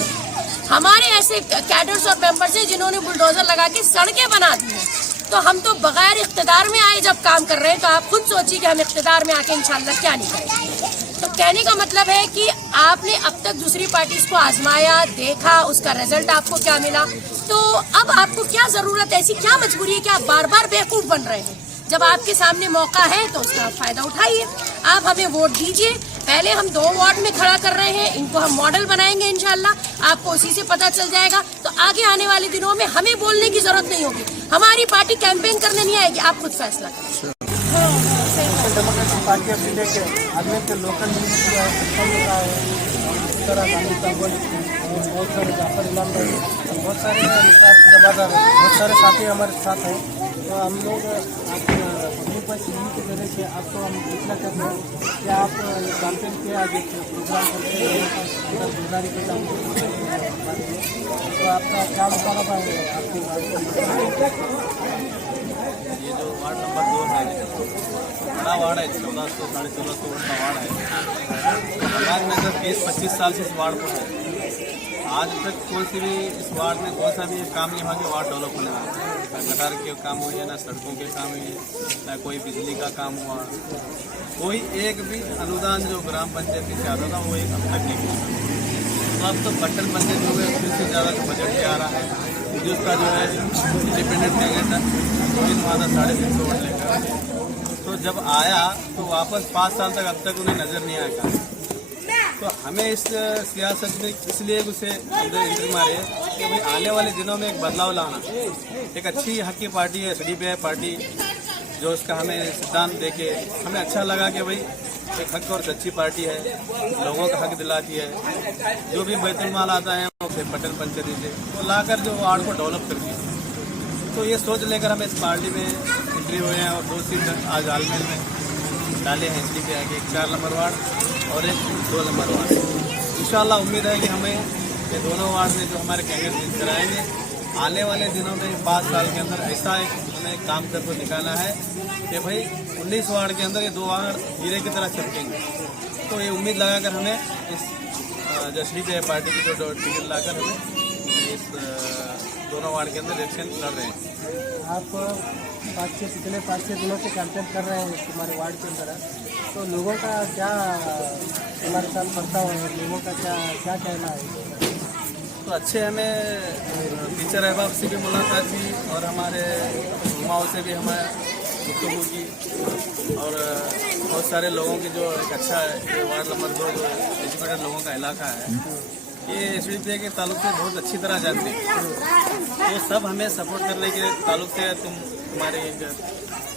हमारे ऐसे कैडर्स और मेंबर्स हैं जिन्होंने बुलडोजर लगा के सड़कें बना दी हैं। तो हम तो बगैर इख्तिदार में आए जब काम कर रहे हैं, तो आप खुद सोचिए कि हम इख्तिदार में आके इंशाल्लाह क्या नहीं करेंगे। तो कहने का मतलब है कि आपने अब तक दूसरी पार्टीज को आजमाया, देखा, उसका रिजल्ट आपको क्या मिला। तो अब आपको क्या जरूरत है, ऐसी क्या मजबूरी है कि आप बार बार बेवकूफ बन रहे हैं? जब आपके सामने मौका है तो उसका फायदा उठाइए। आप हमें वोट दीजिए। पहले हम 2 वार्ड में खड़ा कर रहे हैं, इनको हम मॉडल बनाएंगे इंशाल्लाह, आपको उसी से पता चल जाएगा। तो आगे आने वाले दिनों में हमें बोलने की जरूरत नहीं होगी, हमारी पार्टी कैंपेन करने नहीं आएगी, आप खुद फैसला करें। डेमोक्रेटिक पार्टी ऑफ इंडिया के आदमी के लोकल मिनिस्टर है, बहुत सारे जाफर इमाम भाई, बहुत सारे जमादार, बहुत सारे साथी हमारे साथ हैं। तो हम लोग पब्लिक पर टीवी के जरिए से आपको हम पूछना चाहते हैं कि आप कैंपेन के आगे प्रोग्राम करते हैं, गुजारी के काम, तो आपका क्या मुतालबा है आपके ये जो वार्ड नंबर 2 है, बड़ा वार्ड है, 1400 साढ़े 1400 वोट का वार्ड है। हमारे नगर 20-25 साल से इस वार्ड को है। आज तक कोई सी भी इस वार्ड में कोई सा भी काम नहीं हुआ कि वार्ड डेवलप होने वाला है। ना गटर के काम हुए, ना सड़कों के काम हुए, ना कोई बिजली का काम हुआ। कोई एक भी अनुदान जो ग्राम पंचायत से आता था वो एक अब तक नहीं हुआ। तो अब तो पट्टन पंचायत हो गए, फिर से ज़्यादा जो बजट पे आ रहा है, जिसका जो है इंडिपेंडेंट कैंडिडेट तो इन वादा 350 वोट लेकर तो जब आया तो वापस 5 साल तक अब तक उन्हें नजर नहीं आया। तो हमें इस सियासत में इसलिए उसे इंटर मारे कि भाई आने वाले दिनों में एक बदलाव लाना। एक अच्छी हक की पार्टी है SDPI पार्टी, जो उसका हमें सिद्धांत देके हमें अच्छा लगा कि भाई एक हक और सच्ची पार्टी है, लोगों का हक दिलाती है। जो भी बैतुल माल आता है वो फिर पट्टन पंचायती से वो लाकर जो वार्ड को डेवलप करती है। तो ये सोच लेकर हम इस पार्टी में एंट्री हुए हैं और 2 सीट आज आलमेल में डाले हैं SDPI के, एक 4 नंबर वार्ड और एक 2 नंबर वार्ड। इंशाल्लाह उम्मीद है कि हमें ये दोनों वार्ड में जो हमारे कैंडिडेट जीत कराएंगे। आने वाले दिनों में 5 साल के अंदर ऐसा एक काम करके दिखाना है कि भाई 19 वार्ड के अंदर ये 2 वार्ड हीरे की तरह चमकेंगे। तो ये उम्मीद लगाकर हमें इस SDPI पार्टी की जो टिकट लाकर हमें इस दोनों वार्ड के अंदर इलेक्शन लड़ रहे हैं। आप पिछले 5-6 दिनों से कैंपेन कर रहे हैं तुम्हारे वार्ड के अंदर, तो लोगों का क्या तुम्हारे साथ बर्ताव है, लोगों का क्या क्या कहना है? तो अच्छे हमें टीचर अहबाब से भी मुलाकात की और हमारे माओ से भी हमें गुफ्तगू की, और बहुत सारे लोगों की जो एक अच्छा वार्ड नंबर 2 जो एजुकेटेड लोगों का इलाका है, ये एसडीपीआई के ताल्लुक से बहुत अच्छी तरह जानते हैं। तो सब हमें सपोर्ट करने के ताल्लुक से तुम्हारी एक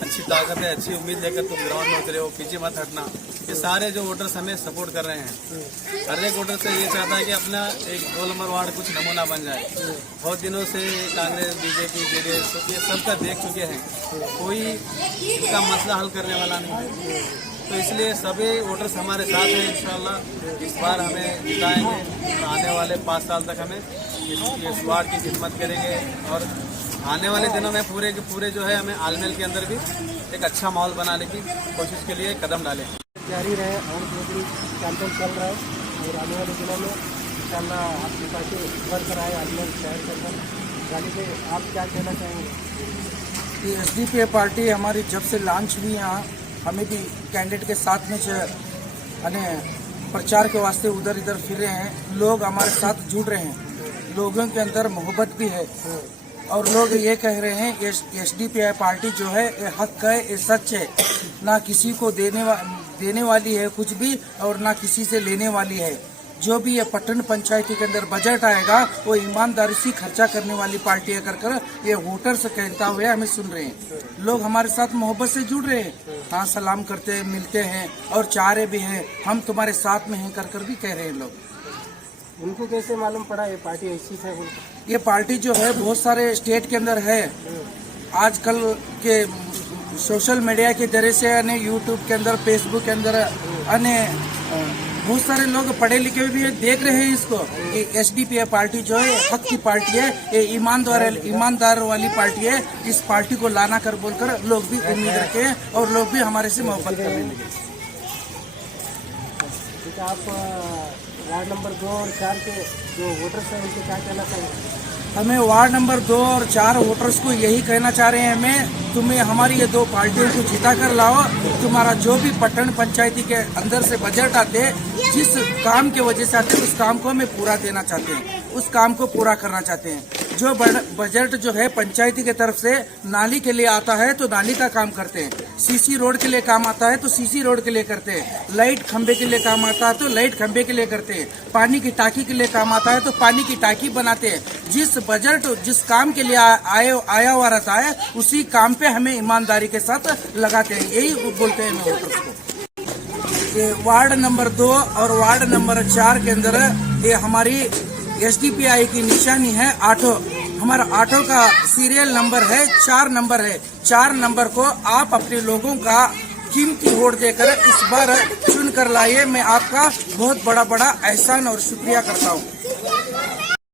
अच्छी ताकत है, अच्छी उम्मीद लेकर तुम ग्राउंड में उतरे हो, पीछे मत हटना। ये सारे जो वोटर्स हमें सपोर्ट कर रहे हैं, हर एक वोटर से ये चाहता है कि अपना एक 2 नंबर वार्ड कुछ नमूना बन जाए। बहुत दिनों से कांग्रेस, बीजेपी, जेडीएस ये सबका देख चुके हैं, कोई इनका मसला हल करने वाला नहीं है। तो इसलिए सभी वोटर्स हमारे साथ हैं। इंशाल्लाह इस बार हमें जिताएंगे और आने वाले 5 साल तक हमें इस वार्ड की खिदमत करेंगे, और आने वाले दिनों में पूरे के पूरे जो है हमें आलमेल के अंदर भी एक अच्छा माहौल बनाने की कोशिश के लिए कदम डालें। जारी रहे और 2 दिन कैंपेन चल रहा है, और आने वाले दिनों में इंशाल्लाह आपकी पार्टी बढ़ कर आए आलमेल शहर के अंदर। यानी कि आप क्या कहना चाहेंगे? एसडीपीआई पार्टी हमारी जब से लॉन्च हुई यहाँ, हमें भी कैंडिडेट के साथ में प्रचार के वास्ते उधर इधर फिर रहे हैं। लोग हमारे साथ जुड़ रहे हैं, लोगों के अंदर मोहब्बत भी है, और लोग ये कह रहे हैं एसडीपीआई पार्टी जो है ये हक है, ये सच है, ना किसी को देने वाली है कुछ भी, और ना किसी से लेने वाली है। जो भी ये पट्टन पंचायती के अंदर बजट आएगा वो ईमानदारी से खर्चा करने वाली पार्टी है कर ये वोटर से कहता हुए हमें सुन रहे हैं। लोग हमारे साथ मोहब्बत से जुड़ रहे हैं, हाँ सलाम करते हैं, मिलते हैं और चाह रहे भी हैं हम तुम्हारे साथ में हैं कर भी कह रहे हैं लोग। उनको कैसे मालूम पड़ा ये पार्टी ऐसी है? ये पार्टी जो है बहुत सारे स्टेट के अंदर है। आजकल के सोशल मीडिया के जरिए से यानी यूट्यूब के अंदर, फेसबुक के अंदर अन्य बहुत सारे लोग पढ़े लिखे भी देख रहे हैं इसको कि एसडीपीआई पार्टी जो है हक की पार्टी है, ये ईमानदार वाली पार्टी है। इस पार्टी को लाना कर बोलकर लोग भी उम्मीद रखे हैं और लोग भी हमारे से मोहब्बत करने लगे। आप वार्ड नंबर 2 और 4 के जो वोटर्स हैं उनसे क्या कहना चाहिए? हमें वार्ड नंबर 2 और 4 वोटर्स को यही कहना चाह रहे हैं, हमें तुम्हें हमारी ये 2 पार्टियों को जिता कर लाओ। तुम्हारा जो भी पट्टन पंचायती के अंदर से बजट आते, जिस काम के वजह से आते, उस काम को हमें पूरा देना चाहते हैं, उस काम को पूरा करना चाहते हैं। जो बजट जो है पंचायती के तरफ से नाली के लिए आता है तो नाली का काम करते हैं, सीसी रोड के लिए काम आता है तो सीसी रोड के लिए करते हैं, लाइट खंबे के लिए काम आता है तो लाइट खंबे के लिए करते हैं, पानी की टाकी के लिए काम आता है तो पानी की टाकी बनाते हैं। जिस बजट जिस काम के लिए आया हुआ रहता है उसी काम पे हमें ईमानदारी के साथ लगाते हैं, यही बोलते हैं वोटर्स को। ये वार्ड नंबर 2 और वार्ड नंबर 4 के अंदर ये हमारी एसडीपीआई की निशानी है ऑटो। हमारा ऑटो का सीरियल नंबर है 4 नंबर है। 4 नंबर को आप अपने लोगों का कीमती वोट देकर इस बार चुन कर लाइए। मैं आपका बहुत बड़ा एहसान और शुक्रिया करता हूँ।